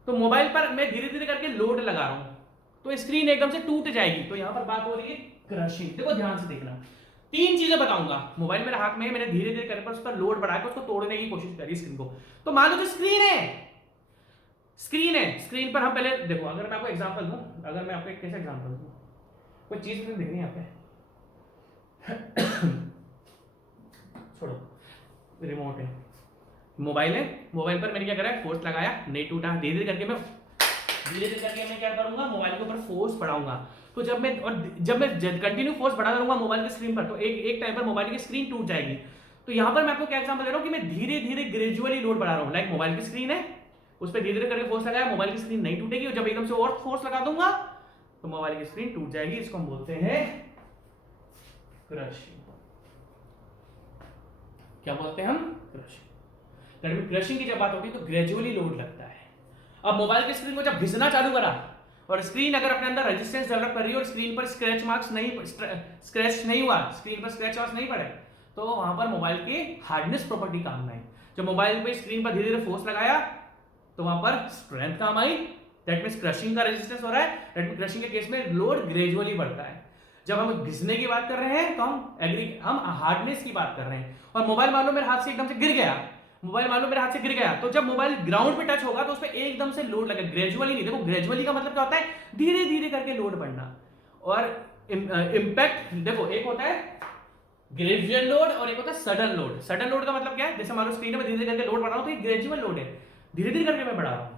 तो मोबाइल पर मैं धीरे धीरे करके लोड लगा रहा हूं, तो स्क्रीन एकदम से टूट जाएगी। तो यहां पर बात हो रही है क्रशिंग। देखो ध्यान से देखना, तीन चीजें बताऊंगा। मोबाइल मेरे हाथ में है, मैंने धीरे धीरे करके उस पर लोड बढ़ा के उसको तोड़ने की कोशिश करी स्क्रीन को। तो मान लो जो स्क्रीन है, स्क्रीन पर हम पहले देखो, अगर मैं आपको एग्जांपल दूं, अगर मैं आपको एक कैसे एग्जांपल दूं, कोई चीज मुझे दिख रही है यहाँ पे छोड़ो, रिमोट है, मोबाइल है, मोबाइल पर मैंने क्या करा है, फोर्स लगाया, नहीं टूटा, धीरे धीरे करके मैं क्या करूंगा, मोबाइल के ऊपर फोर्स बढ़ाऊंगा। तो जब मैं कंटिन्यू फोर्स बढ़ाता रहूंगा मोबाइल की स्क्रीन पर, तो एक टाइम पर मोबाइल की स्क्रीन टूट जाएगी। तो यहां पर मैं आपको क्या एग्जांपल दे रहा हूं कि मैं धीरे धीरे ग्रेजुअली लोड बढ़ा रहा हूं। लाइक मोबाइल की स्क्रीन है, उस पर धीरे धीरे करके फोर्स लगाया, मोबाइल की स्क्रीन नहीं टूटेगी, और जब एकदम से और फोर्स लगा दूंगा तो मोबाइल की स्क्रीन टूट जाएगी। इसको हम बोलते हैं क्रशिंग। क्या बोलते हैं हम? क्रशिंग। क्रशिंग की जब बात होती है तो ग्रेजुअली लोड लगता है। अब मोबाइल की स्क्रीन को जब घिसना चालू करा, और स्क्रीन अगर अपने अंदर रेजिस्टेंस डेवलप कर रही है और स्क्रीन पर स्क्रैच नहीं हुआ, स्क्रीन पर स्क्रैच मार्क्स नहीं पड़े, तो वहां पर मोबाइल की हार्डनेस प्रॉपर्टी काम में आई। जब मोबाइल पे स्क्रीन पर धीरे धीरे फोर्स लगाया तो वहां पर स्ट्रेंथ काम आई, दैट मींस क्रशिंग का रेजिस्टेंस हो रहा है, दैट मींस क्रशिंग के केस में लोड ग्रेजुअली बढ़ता है। जब हम घिसने की बात कर रहे हैं तो हम हार्डनेस की बात कर रहे हैं। और मोबाइल मान लो मेरे हाथ से एकदम से गिर गया, तो जब मोबाइल ग्राउंड पे टच होगा तो उस पर एकदम से लोड लगेगा, ग्रेजुअली नहीं। देखो ग्रेजुअली का मतलब क्या होता है, धीरे धीरे करके लोड बढ़ना। और इंपैक्ट देखो, एक होता है ग्रेजुअल लोड और एक होता है सडन लोड। सडन लोड का मतलब क्या है, जैसे मान लो स्क्रीन में धीरे धीरे करके लोड बढ़ा रहा हूं तो ये ग्रेजुअल लोड है, धीरे धीरे करके मैं बढ़ा रहा हूं।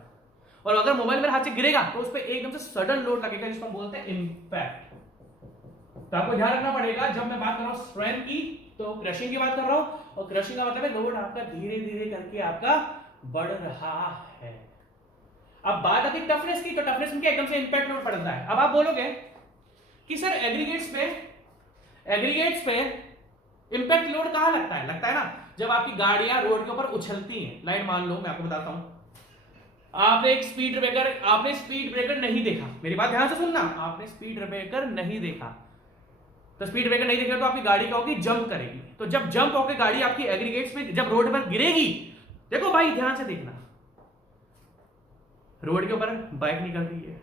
और अगर मोबाइल मेरे हाथ से गिरेगा तो उस पर एकदम से सडन लोड लगेगा, जिसको हम बोलते हैं इंपैक्ट। तो आपको ध्यान रखना पड़ेगा, जब मैं बात कर रहा हूं स्ट्रेंथ की तो क्रशिंग की बात कर रहा हूं, और क्रशिंग का मतलब है लोड आपका धीरे धीरे करके आपका बढ़ रहा है। अब बात आती है टफनेस की, तो टफनेस में क्या एकदम से इंपैक्ट लोड पड़ता है। अब आप बोलोगे कि सर एग्रीगेट्स पे इंपैक्ट लोड कहां लगता है? लगता है ना जब आपकी गाड़ियां रोड के ऊपर उछलती हैं। लाइन मान लो, मैं आपको बताता हूं, आपने स्पीड ब्रेकर नहीं देखा, मेरी बात ध्यान से सुनना, आपने स्पीड ब्रेकर नहीं देखा, तो स्पीड ब्रेकर नहीं देखेगा तो आपकी गाड़ी क्या होगी, जंप करेगी। तो जब जंप होकर गाड़ी आपकी एग्रीगेट्स में जब रोड पर गिरेगी, देखो भाई ध्यान से देखना, रोड के ऊपर बाइक निकल रही है,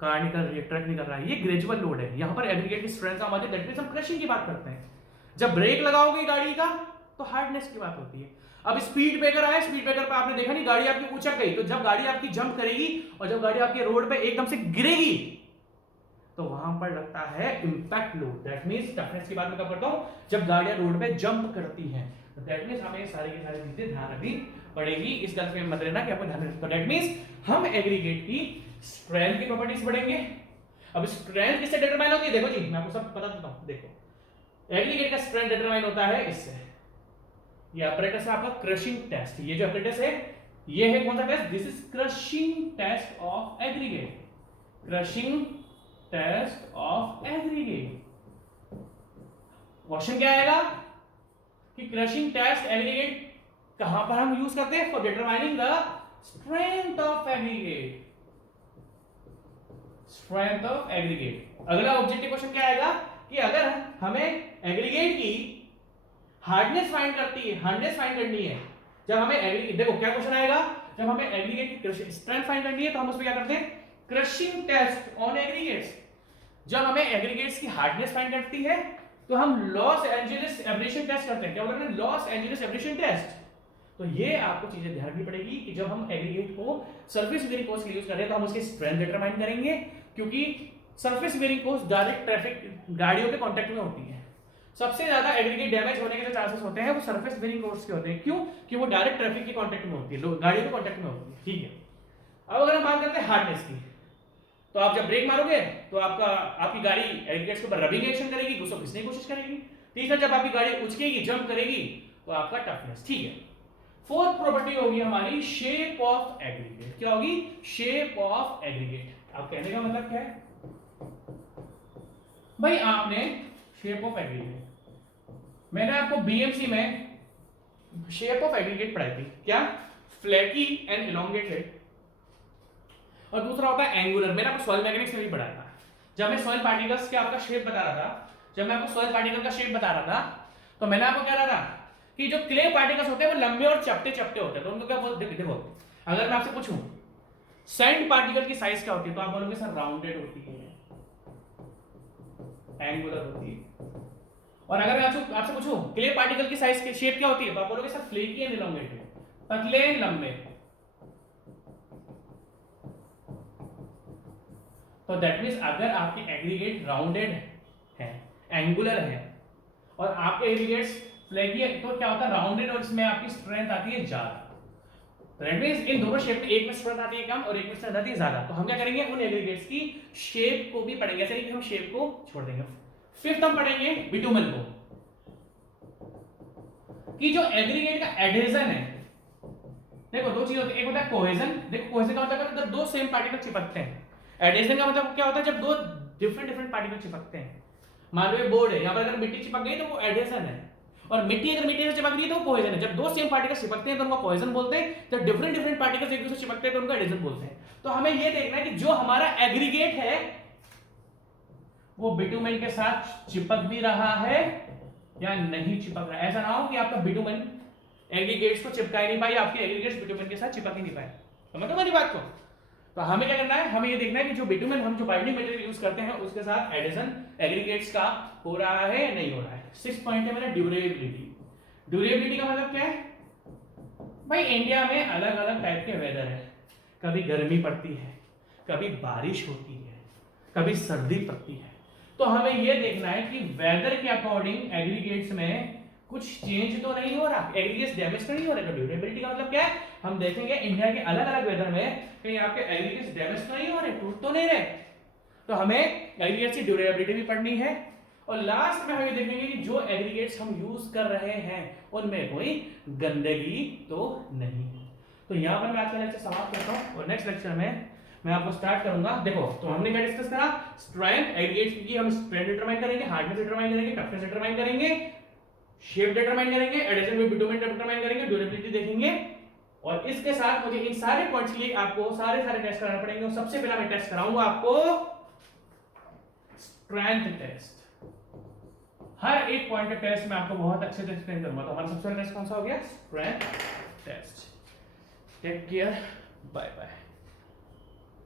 कार निकल रही है, ट्रक निकल रहा है, ये ग्रेजुअल लोड है। यहां पर एग्रीगेट की स्ट्रेंथ का मतलब दैट मींस हम क्रशिंग की बात करते हैं। जब ब्रेक लगाओगे गाड़ी का तो हार्डनेस की बात होती है। अब स्पीड ब्रेकर आया, स्पीड ब्रेकर पे आपने देखा नहीं, गाड़ी आपकी उछक गई, तो जब गाड़ी आपकी जंप करेगी और जब गाड़ी आपकी रोड पे एकदम से गिरेगी तो वहां पर लगता है impact load. That means toughness की बात मैं कब करता हूं, जब गाड़ियां रोड पे जंप करती हैं। तो दैट मींस हमें सारी की सारी चीजें ध्यान रखनी पड़ेगी, इस गलत में मत रहना कि आपको ध्यान रखना। तो दैट मींस हम एग्रीगेट की स्ट्रेंथ की प्रॉपर्टीज पढ़ेंगे। अब स्ट्रेंथ किससे डिटरमाइन होती है, देखो जी मैं आपको सब बता देता हूं। देखो एग्रीगेट का स्ट्रेंथ डिटरमाइन होता है इससे, ये apparatus है आपका क्रशिंग टेस्ट। ये जो apparatus है ये है कौन सा test, this is crushing test of aggregate, crushing test of aggregate. Question क्या आएगा कि क्रशिंग टेस्ट एग्रीगेट कहां पर हम यूज करते हैं, for determining the strength of aggregate, strength of aggregate. अगला ऑब्जेक्टिव क्वेश्चन क्या आएगा कि अगर हमें एग्रीगेट की हार्डनेस फाइंड करनी है, जब हमें एग्रीगेट, देखो क्या क्वेश्चन आएगा, जब हमें एग्रीगेट की स्ट्रेंथ फाइंड करनी है तो हम उसमें क्या करते हैं, क्रशिंग टेस्ट ऑन एग्रीगेट्स। जब हमें एग्रीगेट्स की हार्डनेस फाइंड करती है तो हम लॉस एंजेलिस एब्रेशन टेस्ट करते हैं। क्या बोलते हैं, लॉस एंजेलिस एब्रेशन टेस्ट। तो ये आपको चीजें ध्यान रखनी पड़ेगी कि जब हम एग्रीगेट को सरफेस वेरिंग फोर्स के लिए यूज कर रहे हैं तो हम उसकी स्ट्रेंथ डिटरमाइन करेंगे, क्योंकि surface wearing force direct traffic गाड़ियों के कांटेक्ट में होती है। सबसे ज्यादा एग्रीगेट डैमेज होने के जो चांसेस होते हैं वो सरफेस वेरिंग फोर्स के होते हैं। क्यों? कि वो डायरेक्ट ट्रैफिक के कांटेक्ट में होती है, गाड़ियों के कांटेक्ट में होती है। ठीक है, अब अगर हम बात करते हैं हार्डनेस की, तो आप जब ब्रेक मारोगे तो आपकी गाड़ी एग्रीगेट्स के ऊपर रबिंग एक्शन करेगी, उसको घिसने की कोशिश करेगी। तीसरा, जब आपकी गाड़ी उचकेगी, जंप करेगी, तो आपका टफनेस। ठीक है, फोर्थ प्रॉपर्टी होगी हमारी शेप ऑफ एग्रीगेट। क्या होगी, शेप ऑफ एग्रीगेट। अब कहने का मतलब क्या है भाई, आपने शेप ऑफ एग्रीगेट, मैंने आपको बीएमसी में शेप ऑफ एग्रीगेट पढ़ाई थी, क्या, फ्लैकी एंड इलोंगेटेड, और दूसरा होता है एंगुलर। मैंने आपको सॉइल मैकेनिक्स में भी पढ़ाया था, जब मैं सॉइल पार्टिकल्स के आपका शेप बता रहा था, जब मैं आपको सॉइल पार्टिकल का शेप बता रहा था, तो मैंने आपको कह रहा था कि जो क्ले पार्टिकल्स होते हैं वो लंबे और चपटे चपटे होते हैं। तो उनको क्या बोलते हैं, देखो अगर मैं आपसे पूछूं सैंड पार्टिकल की साइज क्या होती है, तो आप बोलोगे सर राउंडेड होती है, एंगुलर होती है। और अगर मैं आपसे पूछूं क्ले पार्टिकल की साइज की शेप क्या होती है, तो आप बोलोगे सर फ्लेकी एंड इलोंगेटेड, पतले लंबे। तो दैट मीन्स अगर आपके एग्रीगेट राउंडेड है, एंगुलर है, और आपके एग्रीगेट्स फ्लैगी है, तो क्या होता है राउंडेड, और इसमें आपकी स्ट्रेंथ आती है ज्यादा। दैट मीन्स इन दोनों शेप में एक में स्ट्रेंथ आती है कम और एक में स्ट्रेंथ आती है ज्यादा। तो हम क्या करेंगे, उन एग्रीगेट्स की शेप को भी पढ़ेंगे, ऐसे नहीं कि हम शेप को छोड़ देंगे। फिफ्थ हम पढ़ेंगे बिटुमन को, कि जो एग्रीगेट का एडहेजन है, देखो दो चीज होती है, एक होता है कोहेजन। देखो कोहेजन का मतलब है जब दो सेम पार्टिकल चिपकते हैं। एडहेजन का मतलब क्या होता है, जब दो डिफरेंट पार्टिकल चिपकते हैं। मान लो ये बोर्ड है, यहाँ पर अगर मिट्टी चिपक गई तो वो एडहेजन है, और मिट्टी अगर मिट्टी से चिपक रही है तो वो कोहेजन है। जब दो सेम पार्टिकल चिपकते हैं तो उनको कोहेजन बोलते हैं, जब डिफरेंट पार्टिकल्स एक दूसरे से चिपकते हैं तो उनको एडहेजन बोलते हैं। तो हमें ये देखना है कि जो हमारा एग्रीगेट है वो बिटुमेन के साथ चिपक भी रहा है या नहीं चिपक रहा है। ऐसा ना हो कि आपका बिटुमेन एग्रीगेट्स को चिपका ही नहीं पाई, आपके एग्रीगेट्स बिटुमेन के साथ चिपक ही नहीं पाए। समझ मेरी बात को? तो हमें क्या करना है, हमें ये देखना है कि जो बिटुमेन हम जो बाइंडिंग मटेरियल यूज करते हैं उसके साथ एडिशन एग्रीगेट्स का हो रहा है या नहीं हो रहा है। 6 पॉइंट है मेरा ड्यूरेबिलिटी। ड्यूरेबिलिटी का मतलब क्या है भाई, इंडिया में अलग अलग टाइप के वेदर है, कभी गर्मी पड़ती है, कभी बारिश होती है, कभी सर्दी पड़ती है। तो हमें यह देखना है कि वेदर के अकॉर्डिंग एग्रीगेट्स में कुछ चेंज तो नहीं हो रहा, एग्रीगेट्स डैमेज तो नहीं हो रहा। ड्यूरेबिलिटी का मतलब क्या है, हम देखेंगे इंडिया के अलग अलग वेदर में कहीं आपके एग्रीगेट्स डैमेज तो नहीं हो रहे, टूट तो नहीं रहे। तो हमें एग्रीगेट्स की ड्यूरेबिलिटी भी पढ़नी है, और लास्ट में हम ये देखेंगे कि जो एग्रीगेट्स हम यूज कर रहे हैं उनमें कोई गंदगी तो नहीं है। तो यहाँ पर मैं आज का लेक्चर समाप्त करता हूँ, और नेक्स्ट लेक्चर में मैं आपको स्टार्ट करूंगा। देखो तो हमने क्या डिस्कस करा, स्ट्रेंथ एग्रीगेट्स की हम स्ट्रेंथ डिटरमाइन करेंगे, हार्डनेस डिटरमाइन करेंगे, टफनेस डिटरमाइन करेंगे, शेप डिटरमाइन करेंगे, एडिशन में बिटुमेन डिटरमाइन करेंगे, ड्यूरेबिलिटी देखेंगे। और इसके साथ मुझे इन सारे पॉइंट्स के लिए आपको सारे टेस्ट कराने पड़ेंगे। सबसे पहला मैं टेस्ट कराऊंगा आपको स्ट्रेंथ टेस्ट। हर एक पॉइंट का टेस्ट मैं आपको बहुत अच्छे से एक्सप्लेन करूंगा। तो हमारा सबसे पहला टेस्ट कौन सा हो गया, strength test. Take care, bye bye.